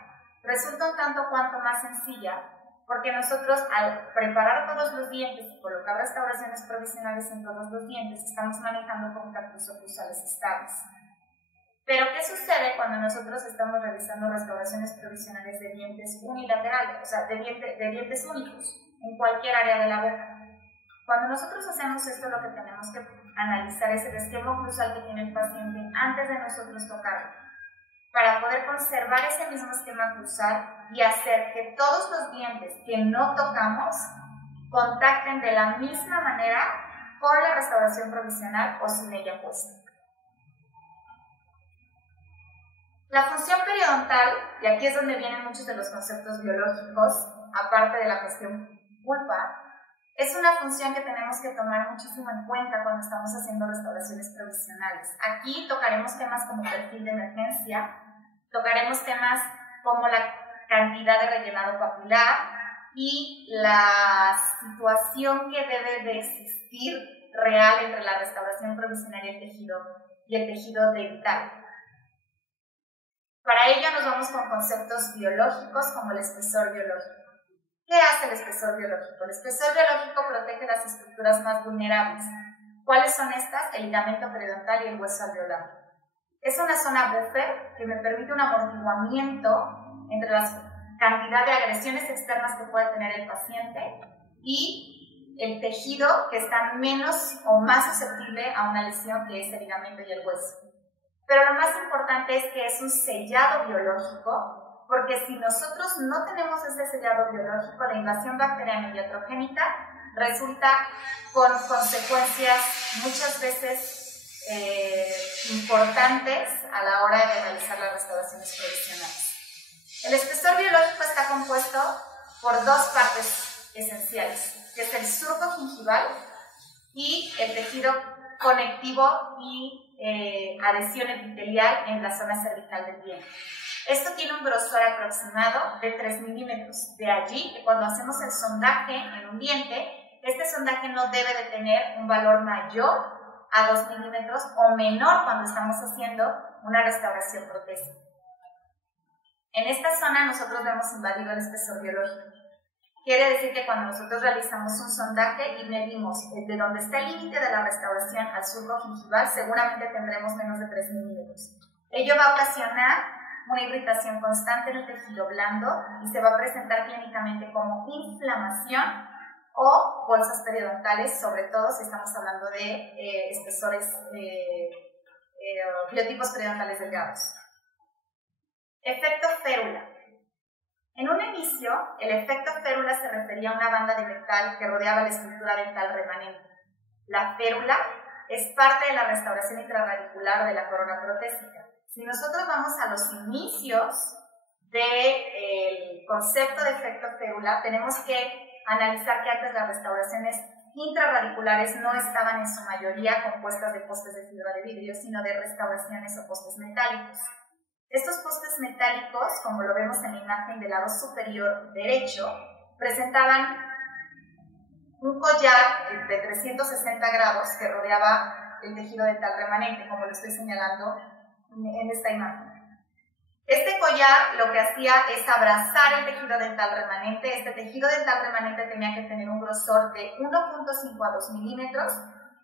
resulta un tanto cuanto más sencilla, porque nosotros al preparar todos los dientes y colocar restauraciones provisionales en todos los dientes, estamos manejando contactos oclusales estables. Pero ¿qué sucede cuando nosotros estamos realizando restauraciones provisionales de dientes unilaterales, o sea, de dientes únicos, en cualquier área de la boca? Cuando nosotros hacemos esto, lo que tenemos que analizar es el esquema oclusal que tiene el paciente antes de nosotros tocarlo, para poder conservar ese mismo esquema oclusal y hacer que todos los dientes que no tocamos contacten de la misma manera con la restauración provisional o sin ella puesta. La función periodontal, y aquí es donde vienen muchos de los conceptos biológicos, aparte de la cuestión pulpa, es una función que tenemos que tomar muchísimo en cuenta cuando estamos haciendo restauraciones provisionales. Aquí tocaremos temas como perfil de emergencia, tocaremos temas como la cantidad de rellenado papilar y la situación que debe de existir real entre la restauración provisional y el tejido dental. Para ello nos vamos con conceptos biológicos como el espesor biológico. ¿Qué hace el espesor biológico? El espesor biológico protege las estructuras más vulnerables. ¿Cuáles son estas? El ligamento periodontal y el hueso alveolar. Es una zona buffer que me permite un amortiguamiento entre la cantidad de agresiones externas que puede tener el paciente y el tejido que está menos o más susceptible a una lesión, que es el ligamento y el hueso. Pero lo más importante es que es un sellado biológico, porque si nosotros no tenemos ese sellado biológico, la invasión bacteriana y iatrogénica resulta con consecuencias muchas veces importantes a la hora de realizar las restauraciones provisionales. El espesor biológico está compuesto por dos partes esenciales, que es el surco gingival y el tejido conectivo y adhesión epitelial en la zona cervical del diente. Esto tiene un grosor aproximado de 3 milímetros. De allí que cuando hacemos el sondaje en un diente, este sondaje no debe de tener un valor mayor a 2 milímetros o menor cuando estamos haciendo una restauración protésica. En esta zona nosotros vemos invadido el espesor biológico. Quiere decir que cuando nosotros realizamos un sondaje y medimos de donde está el límite de la restauración al surco gingival, seguramente tendremos menos de 3 milímetros. Ello va a ocasionar una irritación constante en el tejido blando y se va a presentar clínicamente como inflamación o bolsas periodontales, sobre todo si estamos hablando de espesores, biotipos periodontales delgados. Efecto férula. En un inicio, el efecto férula se refería a una banda de metal que rodeaba la estructura dental remanente. La férula es parte de la restauración intraradicular de la corona protésica. Si nosotros vamos a los inicios del concepto de efecto férula, tenemos que analizar que antes las restauraciones intrarradiculares no estaban en su mayoría compuestas de postes de fibra de vidrio, sino de restauraciones o postes metálicos. Estos postes metálicos, como lo vemos en la imagen del lado superior derecho, presentaban un collar de 360 grados que rodeaba el tejido dental remanente, como lo estoy señalando en esta imagen. Este collar lo que hacía es abrazar el tejido dental remanente. Este tejido dental remanente tenía que tener un grosor de 1.5 a 2 milímetros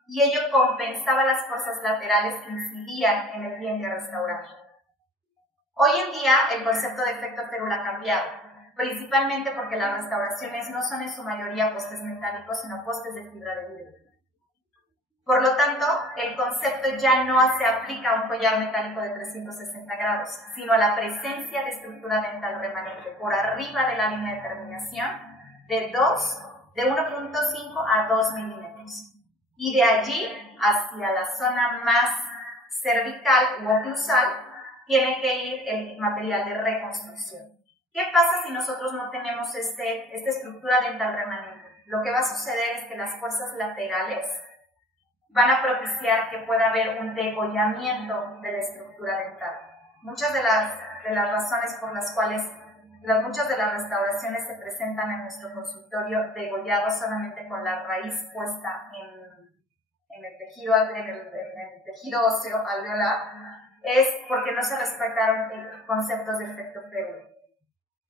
y ello compensaba las fuerzas laterales que incidían en el diente a restaurar. Hoy en día el concepto de efecto férula ha cambiado, principalmente porque las restauraciones no son en su mayoría postes metálicos, sino postes de fibra de vidrio. Por lo tanto, el concepto ya no se aplica a un collar metálico de 360 grados, sino a la presencia de estructura dental remanente por arriba de la línea de terminación de 2 de 1.5 a 2 milímetros. Y de allí hacia la zona más cervical u oclusal tiene que ir el material de reconstrucción. ¿Qué pasa si nosotros no tenemos esta estructura dental remanente? Lo que va a suceder es que las fuerzas laterales van a propiciar que pueda haber un degollamiento de la estructura dental. Muchas de las razones por las cuales muchas de las restauraciones se presentan en nuestro consultorio degollados solamente con la raíz puesta en el tejido óseo alveolar es porque no se respetaron conceptos de efecto férula.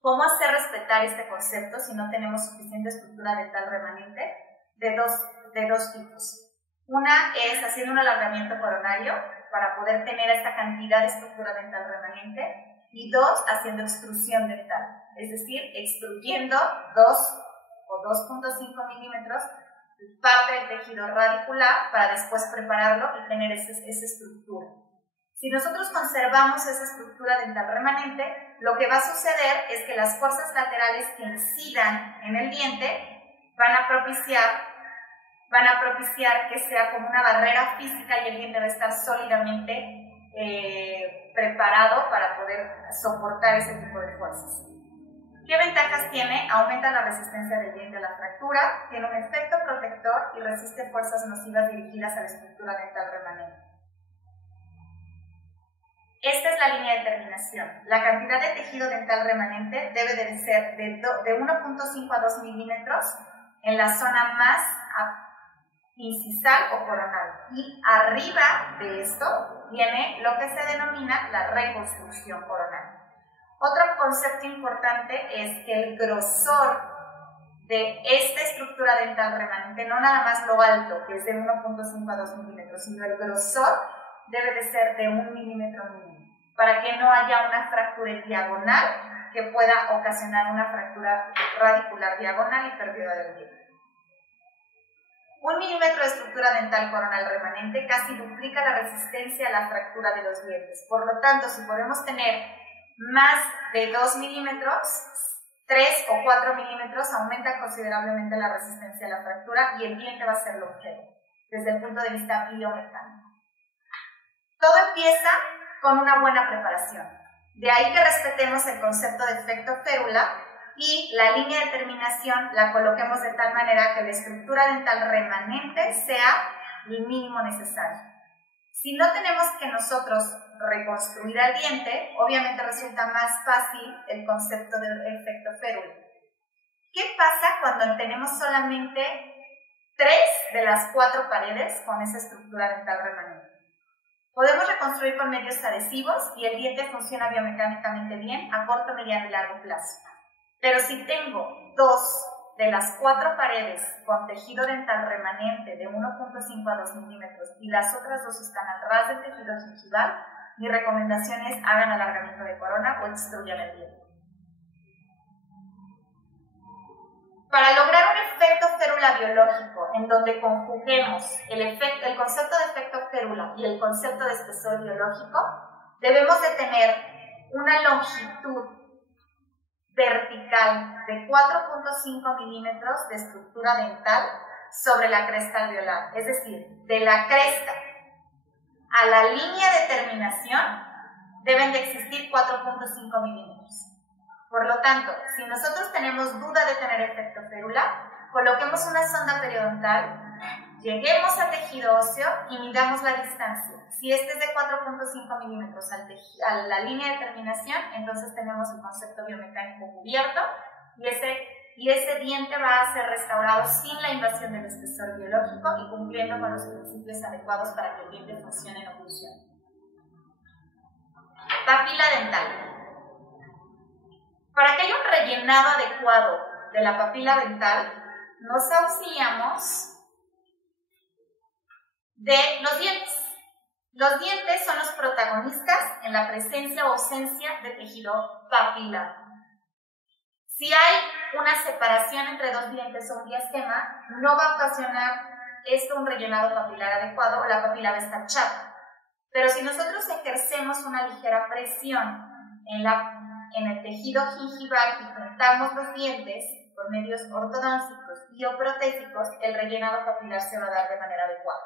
¿Cómo hacer respetar este concepto si no tenemos suficiente estructura dental remanente? De dos tipos. Una es haciendo un alargamiento coronario para poder tener esta cantidad de estructura dental remanente, y dos, haciendo extrusión dental, es decir, extruyendo 2 o 2.5 milímetros parte del tejido radicular para después prepararlo y tener esa estructura. Si nosotros conservamos esa estructura dental remanente, lo que va a suceder es que las fuerzas laterales que incidan en el diente van a propiciar que sea como una barrera física y el diente va a estar sólidamente preparado para poder soportar ese tipo de fuerzas. ¿Qué ventajas tiene? Aumenta la resistencia del diente a la fractura, tiene un efecto protector y resiste fuerzas nocivas dirigidas a la estructura dental remanente. Esta es la línea de terminación. La cantidad de tejido dental remanente debe de ser de 1.5 a 2 milímetros en la zona más incisal o coronal. Y arriba de esto viene lo que se denomina la reconstrucción coronal. Otro concepto importante es que el grosor de esta estructura dental remanente, no nada más lo alto, que es de 1.5 a 2 milímetros, sino el grosor debe de ser de 1 milímetro mínimo, para que no haya una fractura diagonal que pueda ocasionar una fractura radicular diagonal y pérdida del diente. 1 milímetro de estructura dental coronal remanente casi duplica la resistencia a la fractura de los dientes. Por lo tanto, si podemos tener más de 2 milímetros, 3 o 4 milímetros, aumenta considerablemente la resistencia a la fractura y el diente va a ser longevo, desde el punto de vista biomecánico. Todo empieza con una buena preparación. De ahí que respetemos el concepto de efecto férula y la línea de terminación la coloquemos de tal manera que la estructura dental remanente sea el mínimo necesario. Si no tenemos que nosotros reconstruir al diente, obviamente resulta más fácil el concepto del efecto férula. ¿Qué pasa cuando tenemos solamente 3 de las 4 paredes con esa estructura dental remanente? Podemos reconstruir con medios adhesivos y el diente funciona biomecánicamente bien a corto, mediano y largo plazo. Pero si tengo 2 de las 4 paredes con tejido dental remanente de 1.5 a 2 milímetros y las otras 2 están al ras del tejido gingival, mi recomendación es hagan alargamiento de corona o extruyan el diente. Para lograr un efecto férula biológico en donde conjuguemos el concepto de efecto férula y el concepto de espesor biológico, debemos de tener una longitud vertical de 4.5 milímetros de estructura dental sobre la cresta alveolar, es decir, de la cresta a la línea de terminación deben de existir 4.5 milímetros. Por lo tanto, si nosotros tenemos duda de tener efecto férula, coloquemos una sonda periodontal, lleguemos al tejido óseo y midamos la distancia. Si este es de 4.5 milímetros a la línea de terminación, entonces tenemos el concepto biomecánico cubierto y ese diente va a ser restaurado sin la invasión del espesor biológico y cumpliendo con los principios adecuados para que el diente funcione en oclusión. Papila dental. Para que haya un rellenado adecuado de la papila dental, nos auxiliamos de los dientes. Los dientes son los protagonistas en la presencia o ausencia de tejido papilar. Si hay una separación entre 2 dientes o un diastema, no va a ocasionar esto un rellenado papilar adecuado o la papila va a estar chata. Pero si nosotros ejercemos una ligera presión en el tejido gingival y juntamos los dientes por medios ortodónticos bioprotésicos, el rellenado capilar se va a dar de manera adecuada.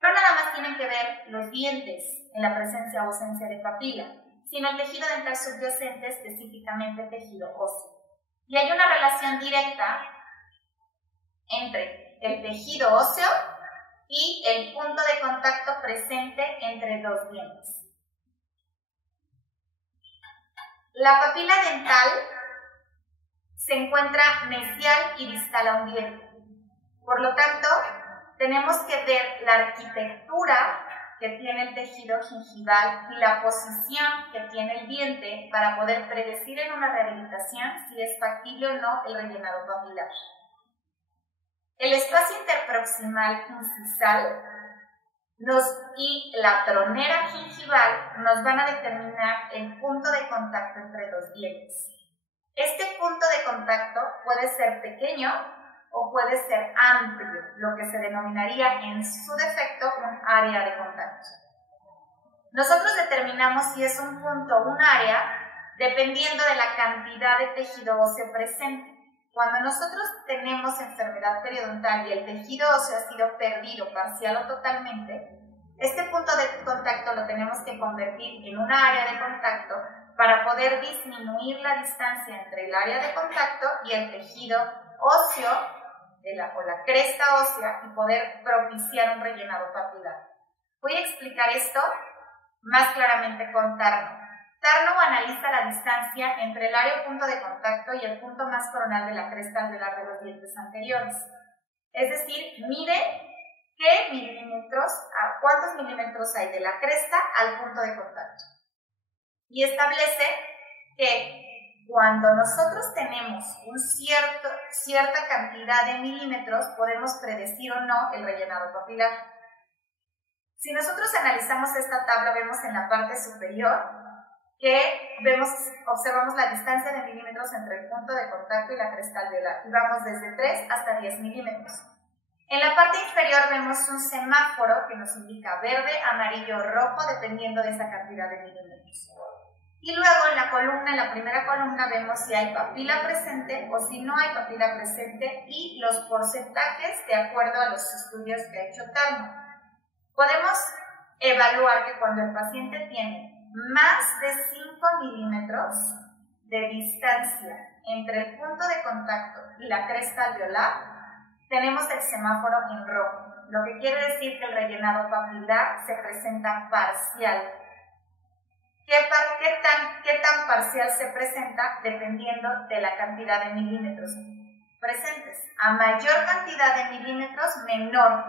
No nada más tienen que ver los dientes en la presencia o ausencia de papila, sino el tejido dental subyacente, específicamente el tejido óseo. Y hay una relación directa entre el tejido óseo y el punto de contacto presente entre dos dientes. La papila dental se encuentra mesial y distal a un diente. Por lo tanto, tenemos que ver la arquitectura que tiene el tejido gingival y la posición que tiene el diente para poder predecir en una rehabilitación si es factible o no el rellenado papilar. El espacio interproximal incisal y la tronera gingival nos van a determinar el punto de contacto entre los dientes. Este punto de contacto puede ser pequeño o puede ser amplio, lo que se denominaría en su defecto un área de contacto. Nosotros determinamos si es un punto o un área dependiendo de la cantidad de tejido óseo presente. Cuando nosotros tenemos enfermedad periodontal y el tejido óseo ha sido perdido parcial o totalmente, este punto de contacto lo tenemos que convertir en una área de contacto para poder disminuir la distancia entre el área de contacto y el tejido óseo o la cresta ósea y poder propiciar un rellenado papilar. Voy a explicar esto más claramente con Tarnow. Tarnow analiza la distancia entre el área o punto de contacto y el punto más coronal de la cresta alveolar de los dientes anteriores. Es decir, mide cuántos milímetros hay de la cresta al punto de contacto. Y establece que cuando nosotros tenemos cierta cantidad de milímetros, podemos predecir o no el rellenado papilar. Si nosotros analizamos esta tabla, vemos en la parte superior que observamos la distancia de milímetros entre el punto de contacto y la cresta alveolar, y vamos desde 3 hasta 10 milímetros. En la parte inferior vemos un semáforo que nos indica verde, amarillo o rojo, dependiendo de esa cantidad de milímetros. Y luego en la primera columna vemos si hay papila presente o si no hay papila presente y los porcentajes de acuerdo a los estudios que ha hecho Tarnow. Podemos evaluar que cuando el paciente tiene más de 5 milímetros de distancia entre el punto de contacto y la cresta alveolar, tenemos el semáforo en rojo, lo que quiere decir que el rellenado papilar se presenta parcial. ¿Qué tan parcial se presenta? Dependiendo de la cantidad de milímetros presentes. A mayor cantidad de milímetros, menor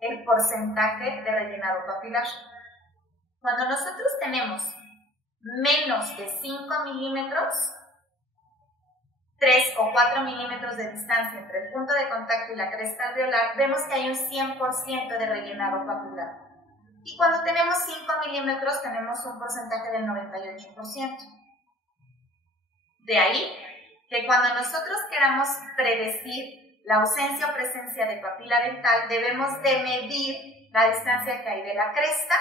el porcentaje de rellenado papilar. Cuando nosotros tenemos menos de 5 milímetros, 3 o 4 milímetros de distancia entre el punto de contacto y la cresta alveolar, vemos que hay un 100% de rellenado papilar. Y cuando tenemos 5 milímetros, tenemos un porcentaje del 98%. De ahí que cuando nosotros queramos predecir la ausencia o presencia de papila dental, debemos de medir la distancia que hay de la cresta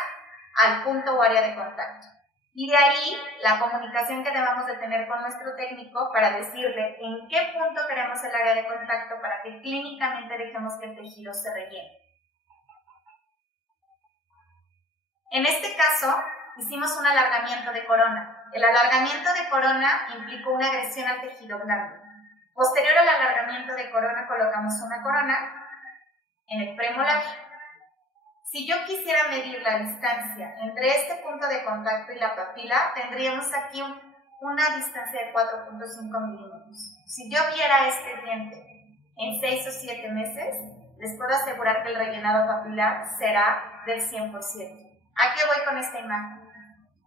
al punto o área de contacto. Y de ahí la comunicación que debamos de tener con nuestro técnico para decirle en qué punto queremos el área de contacto para que clínicamente dejemos que el tejido se rellene. En este caso, hicimos un alargamiento de corona. El alargamiento de corona implicó una agresión al tejido blando. Posterior al alargamiento de corona, colocamos una corona en el premolar. Si yo quisiera medir la distancia entre este punto de contacto y la papila, tendríamos aquí una distancia de 4.5 milímetros. Si yo viera este diente en 6 o 7 meses, les puedo asegurar que el rellenado papilar será del 100%. ¿A qué voy con esta imagen?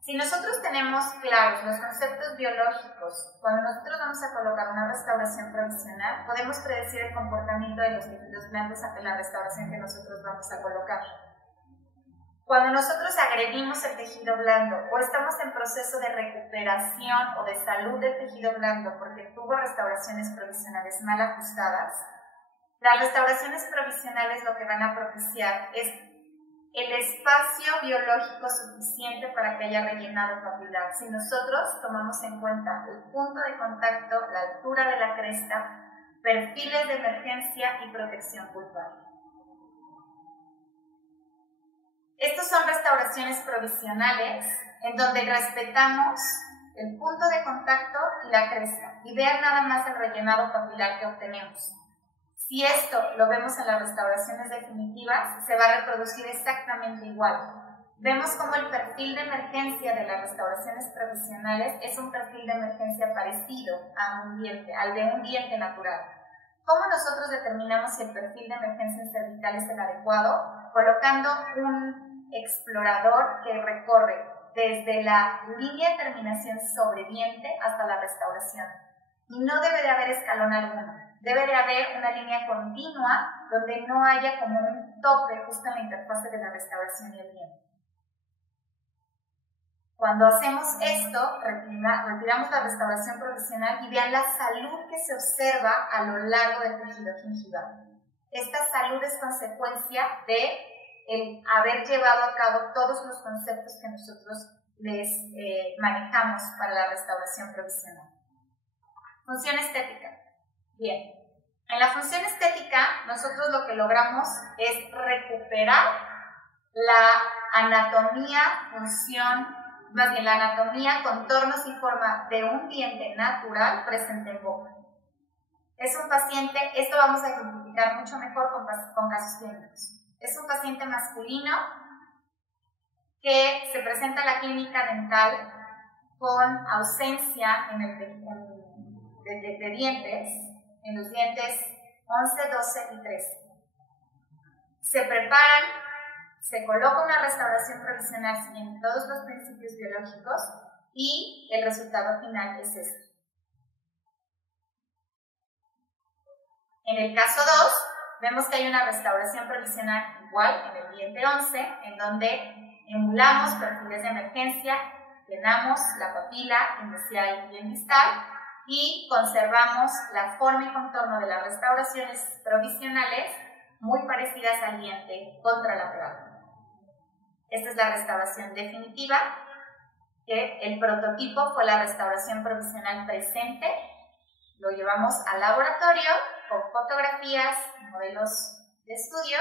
Si nosotros tenemos claros los conceptos biológicos, cuando nosotros vamos a colocar una restauración provisional, podemos predecir el comportamiento de los tejidos blandos ante la restauración que nosotros vamos a colocar. Cuando nosotros agredimos el tejido blando o estamos en proceso de recuperación o de salud del tejido blando porque tuvo restauraciones provisionales mal ajustadas, las restauraciones provisionales lo que van a propiciar es el espacio biológico suficiente para que haya rellenado papilar. Si nosotros tomamos en cuenta el punto de contacto, la altura de la cresta, perfiles de emergencia y protección culpable. Estos son restauraciones provisionales en donde respetamos el punto de contacto y la cresta, y vean nada más el rellenado capilar que obtenemos. Si esto lo vemos en las restauraciones definitivas, se va a reproducir exactamente igual. Vemos como el perfil de emergencia de las restauraciones provisionales es un perfil de emergencia parecido a un diente, al de un diente natural. ¿Cómo nosotros determinamos si el perfil de emergencia en cervical es el adecuado? Colocando un explorador que recorre desde la línea de terminación sobre diente hasta la restauración. Y no debe de haber escalón alguno. Debe de haber una línea continua donde no haya como un tope justo en la interfase de la restauración y el diente. Cuando hacemos esto, retiramos la restauración provisional y vean la salud que se observa a lo largo del tejido gingival. Esta salud es consecuencia de el haber llevado a cabo todos los conceptos que nosotros les manejamos para la restauración provisional. Función estética. Bien, en la función estética nosotros lo que logramos es recuperar la anatomía, más bien la anatomía, contornos y forma de un diente natural presente en boca. Es un paciente, esto vamos a ejemplificar mucho mejor con casos clínicos. Es un paciente masculino que se presenta a la clínica dental con ausencia de dientes, en los dientes 11, 12 y 13. Se preparan, se coloca una restauración provisional siguiendo todos los principios biológicos y el resultado final es este. En el caso 2, vemos que hay una restauración provisional igual en el diente 11, en donde emulamos perfiles de emergencia, llenamos la papila inicial y el distal y conservamos la forma y contorno de las restauraciones provisionales muy parecidas al diente contralateral. Esta es la restauración definitiva, que el prototipo fue la restauración provisional presente. Lo llevamos al laboratorio con fotografías, modelos de estudio,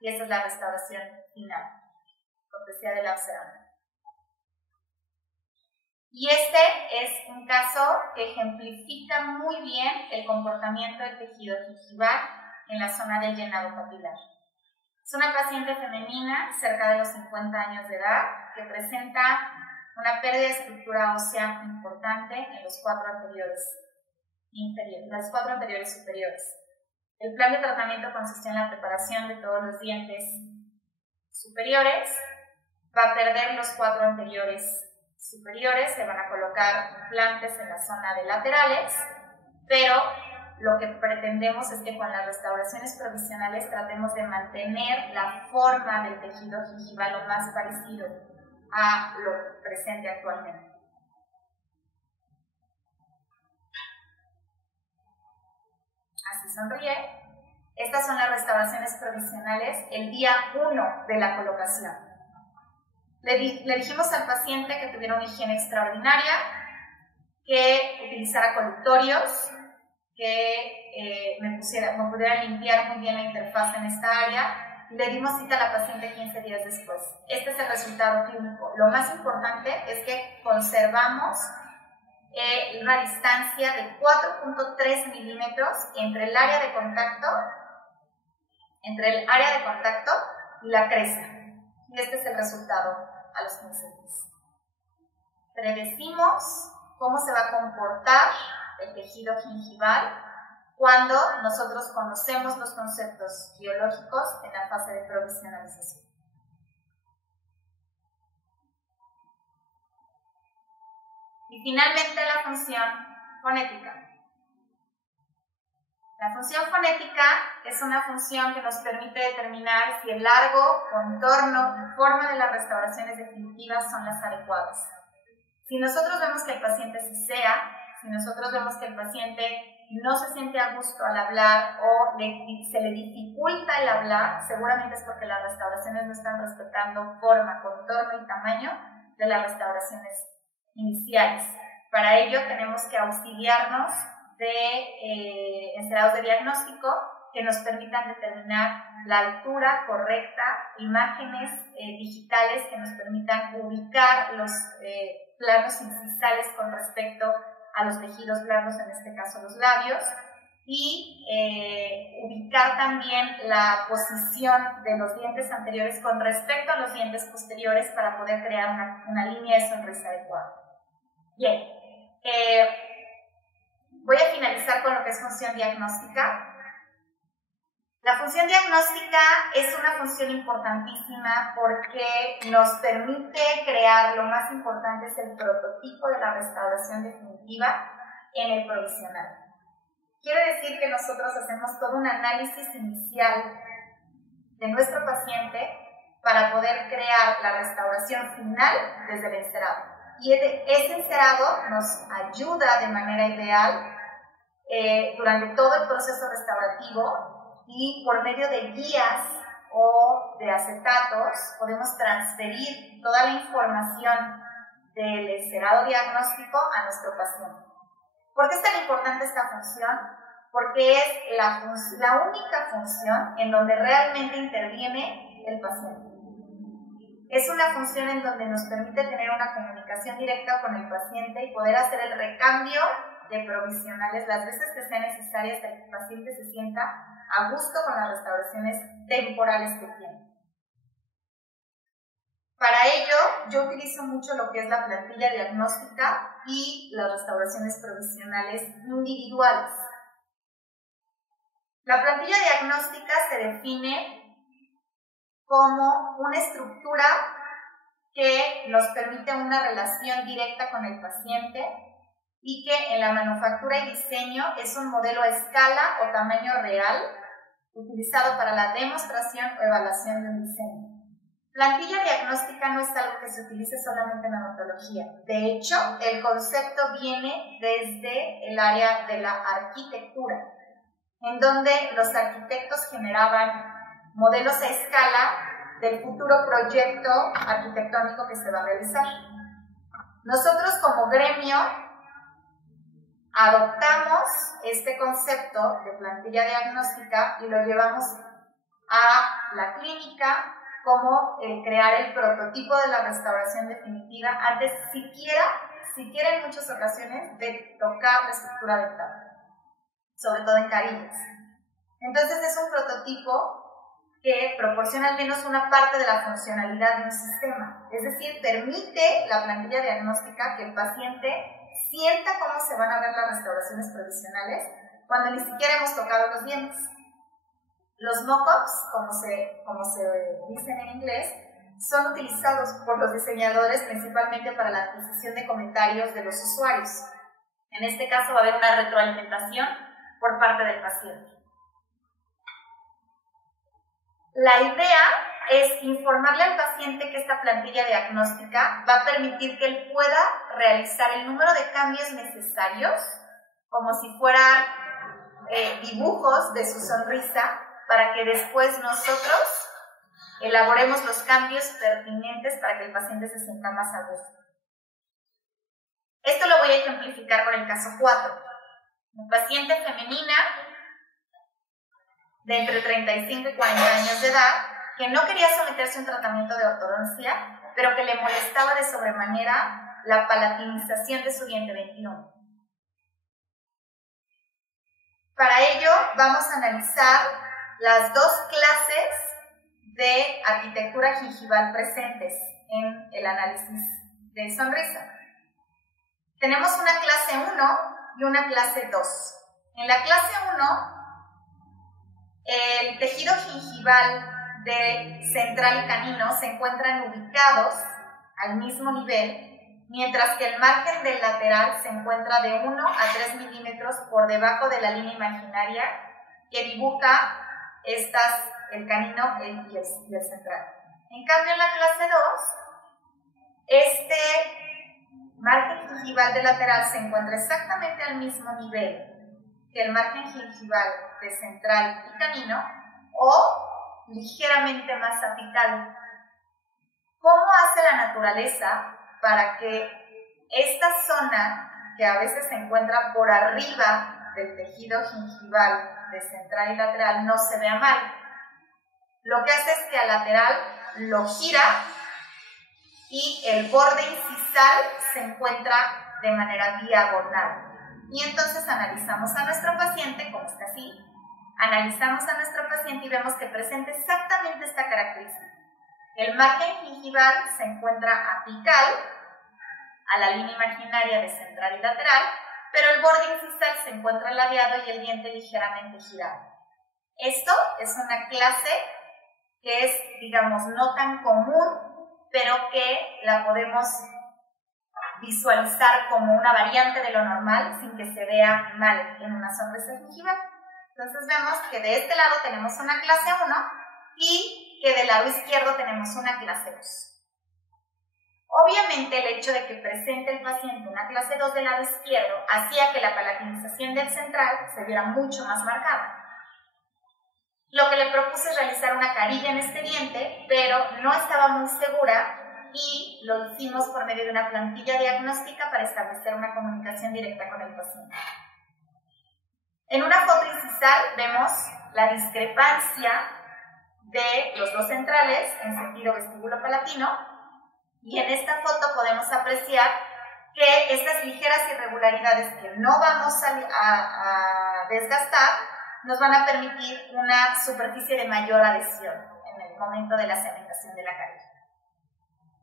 y esta es la restauración final, cortesía de Lab Ceramic. Y este es un caso que ejemplifica muy bien el comportamiento del tejido gingival en la zona del llenado capilar. Es una paciente femenina cerca de los 50 años de edad que presenta una pérdida de estructura ósea importante en los cuatro anteriores superiores. El plan de tratamiento consistió en la preparación de todos los dientes superiores. Va a perder los cuatro anteriores superiores, se van a colocar implantes en la zona de laterales, pero lo que pretendemos es que con las restauraciones provisionales tratemos de mantener la forma del tejido gingival lo más parecido a lo presente actualmente. Así sonríe. Estas son las restauraciones provisionales el día 1 de la colocación. Le dijimos al paciente que tuviera una higiene extraordinaria, que utilizara colutorios, que me pudiera limpiar muy bien la interfaz en esta área, y le dimos cita a la paciente 15 días después. Este es el resultado clínico. Lo más importante es que conservamos una distancia de 4.3 milímetros entre el área de contacto y la cresta. Y este es el resultado a los 15 días. Predecimos cómo se va a comportar el tejido gingival cuando nosotros conocemos los conceptos biológicos en la fase de provisionalización. Y finalmente la función fonética. La función fonética es una función que nos permite determinar si el largo, contorno y forma de las restauraciones definitivas son las adecuadas. Si nosotros vemos que el paciente sisea, si nosotros vemos que el paciente no se siente a gusto al hablar o se le dificulta el hablar, seguramente es porque las restauraciones no están respetando forma, contorno y tamaño de las restauraciones iniciales. Para ello tenemos que auxiliarnos de encerados de diagnóstico que nos permitan determinar la altura correcta, imágenes digitales que nos permitan ubicar los planos incisales con respecto a los tejidos blandos, en este caso los labios, y ubicar también la posición de los dientes anteriores con respecto a los dientes posteriores para poder crear una línea de sonrisa adecuada. Bien, voy a finalizar con lo que es función diagnóstica. La función diagnóstica es una función importantísima porque nos permite crear, lo más importante es el prototipo de la restauración definitiva en el provisional. Quiere decir que nosotros hacemos todo un análisis inicial de nuestro paciente para poder crear la restauración final desde el encerado. Y ese encerado nos ayuda de manera ideal durante todo el proceso restaurativo, y por medio de guías o de acetatos podemos transferir toda la información del encerado diagnóstico a nuestro paciente. ¿Por qué es tan importante esta función? Porque es la única función en donde realmente interviene el paciente. Es una función en donde nos permite tener una comunicación directa con el paciente y poder hacer el recambio de provisionales las veces que sea necesaria hasta que el paciente se sienta a gusto con las restauraciones temporales que tiene. Para ello, yo utilizo mucho lo que es la plantilla diagnóstica y las restauraciones provisionales individuales. La plantilla diagnóstica se define como una estructura que nos permite una relación directa con el paciente y que en la manufactura y diseño es un modelo a escala o tamaño real utilizado para la demostración o evaluación de un diseño. Plantilla diagnóstica no es algo que se utilice solamente en odontología. De hecho, el concepto viene desde el área de la arquitectura, en donde los arquitectos generaban modelos a escala del futuro proyecto arquitectónico que se va a realizar. Nosotros como gremio adoptamos este concepto de plantilla diagnóstica y lo llevamos a la clínica como crear el prototipo de la restauración definitiva antes siquiera en muchas ocasiones de tocar la estructura dental, sobre todo en carillas. Entonces es un prototipo que proporciona al menos una parte de la funcionalidad de un sistema, es decir, permite la plantilla diagnóstica que el paciente sienta cómo se van a ver las restauraciones provisionales cuando ni siquiera hemos tocado los dientes. Los mock-ups, como se dicen en inglés, son utilizados por los diseñadores principalmente para la adquisición de comentarios de los usuarios. En este caso va a haber una retroalimentación por parte del paciente. La idea es informarle al paciente que esta plantilla diagnóstica va a permitir que él pueda realizar el número de cambios necesarios, como si fueran dibujos de su sonrisa, para que después nosotros elaboremos los cambios pertinentes para que el paciente se sienta más a gusto. Esto lo voy a ejemplificar con el caso 4. Una paciente femenina de entre 35 y 40 años de edad que no quería someterse a un tratamiento de ortodoncia, pero que le molestaba de sobremanera la palatinización de su diente 21. Para ello vamos a analizar las dos clases de arquitectura gingival presentes en el análisis de sonrisa. Tenemos una clase 1 y una clase 2. En la clase 1, el tejido gingival de central y canino se encuentran ubicados al mismo nivel, mientras que el margen del lateral se encuentra de 1 a 3 milímetros por debajo de la línea imaginaria que dibuja el canino y el central. En cambio, en la clase 2, este margen gingival de lateral se encuentra exactamente al mismo nivel que el margen gingival de central y canino, o ligeramente más apical. ¿Cómo hace la naturaleza para que esta zona, que a veces se encuentra por arriba del tejido gingival de central y lateral no se vea mal. Lo que hace es que al lateral lo gira y el borde incisal se encuentra de manera diagonal. Y entonces analizamos a nuestro paciente, como está así, analizamos a nuestro paciente y vemos que presenta exactamente esta característica. El margen gingival se encuentra apical a la línea imaginaria de central y lateral, pero el borde incisal se encuentra ladeado y el diente ligeramente girado. Esto es una clase que es, digamos, no tan común, pero que la podemos visualizar como una variante de lo normal sin que se vea mal en una sonrisa gingival. Entonces vemos que de este lado tenemos una clase 1 y que del lado izquierdo tenemos una clase 2. Obviamente el hecho de que presente el paciente una clase 2 del lado izquierdo hacía que la palatinización del central se viera mucho más marcada. Lo que le propuse es realizar una carilla en este diente, pero no estaba muy segura y lo hicimos por medio de una plantilla diagnóstica para establecer una comunicación directa con el paciente. En una foto incisal vemos la discrepancia de los dos centrales en sentido vestíbulo-palatino y en esta foto podemos apreciar que estas ligeras irregularidades que no vamos a desgastar nos van a permitir una superficie de mayor adhesión en el momento de la cementación de la carilla.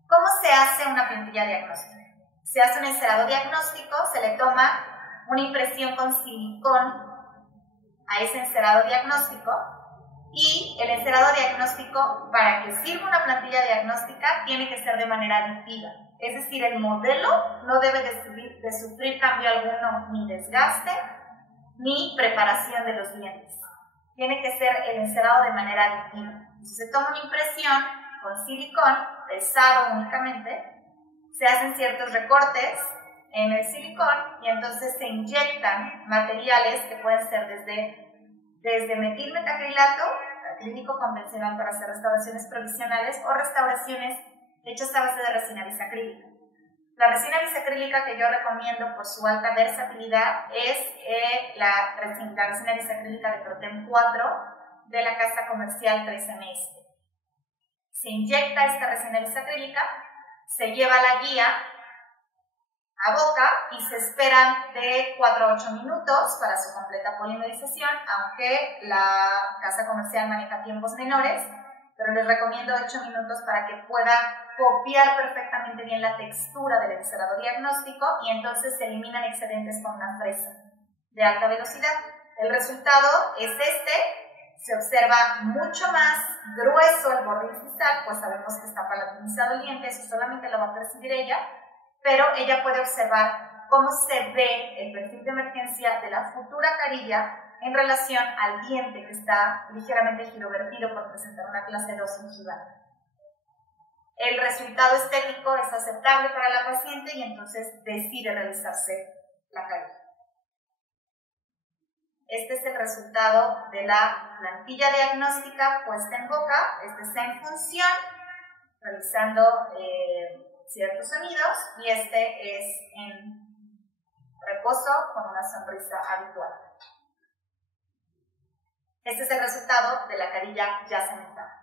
¿Cómo se hace una plantilla diagnóstica? Se hace un encerado diagnóstico, se le toma una impresión con silicón a ese encerado diagnóstico y el encerado diagnóstico, para que sirva una plantilla diagnóstica, tiene que ser de manera aditiva. Es decir, el modelo no debe de sufrir cambio alguno, ni desgaste, ni preparación de los dientes. Tiene que ser el encerado de manera aditiva. Se toma una impresión con silicón, pesado únicamente, se hacen ciertos recortes en el silicón y entonces se inyectan materiales que pueden ser desde metilmetacrilato, acrílico convencional para hacer restauraciones provisionales o restauraciones hechas a base de resina bisacrílica. La resina bisacrílica que yo recomiendo por su alta versatilidad es la resina bisacrílica de Protem 4 de la casa comercial 3MS. Se inyecta esta resina bisacrílica, se lleva la guía a boca y se esperan de 4 a 8 minutos para su completa polimerización, aunque la casa comercial maneja tiempos menores, pero les recomiendo 8 minutos para que pueda copiar perfectamente bien la textura del encerado diagnóstico y entonces se eliminan excedentes con una fresa de alta velocidad. El resultado es este. Se observa mucho más grueso el borde incisal, pues sabemos que está palatinizado el diente, eso solamente lo va a percibir ella, pero ella puede observar cómo se ve el perfil de emergencia de la futura carilla en relación al diente que está ligeramente girovertido por presentar una clase 2 gingival. El resultado estético es aceptable para la paciente y entonces decide realizarse la carilla. Este es el resultado de la plantilla diagnóstica puesta en boca. Este está en función, realizando ciertos sonidos, y este es en reposo con una sonrisa habitual. Este es el resultado de la carilla ya cementada.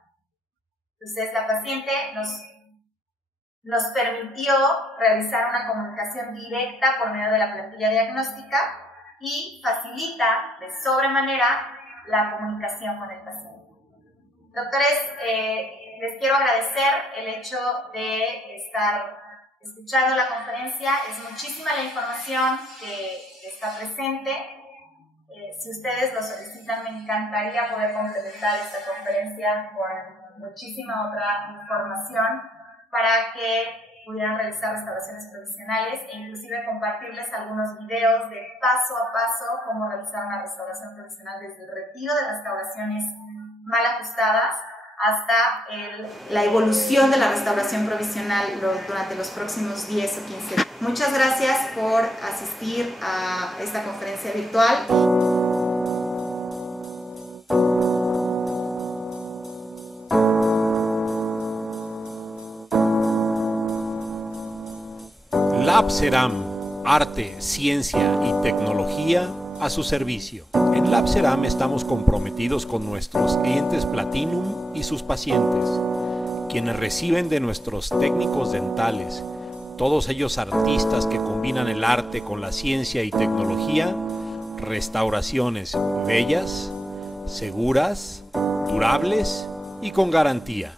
Entonces la paciente nos permitió realizar una comunicación directa por medio de la plantilla diagnóstica y facilita de sobremanera la comunicación con el paciente. Doctores, les quiero agradecer el hecho de estar escuchando la conferencia. Es muchísima la información que está presente. Si ustedes lo solicitan, me encantaría poder complementar esta conferencia con muchísima otra información para que pudieran realizar restauraciones provisionales e inclusive compartirles algunos videos de paso a paso cómo realizar una restauración provisional desde el retiro de restauraciones mal ajustadas hasta la evolución de la restauración provisional durante los próximos 10 o 15 días. Muchas gracias por asistir a esta conferencia virtual. Labceram, arte, ciencia y tecnología a su servicio. En LabCeram estamos comprometidos con nuestros entes Platinum y sus pacientes, quienes reciben de nuestros técnicos dentales, todos ellos artistas que combinan el arte con la ciencia y tecnología, restauraciones bellas, seguras, durables y con garantía.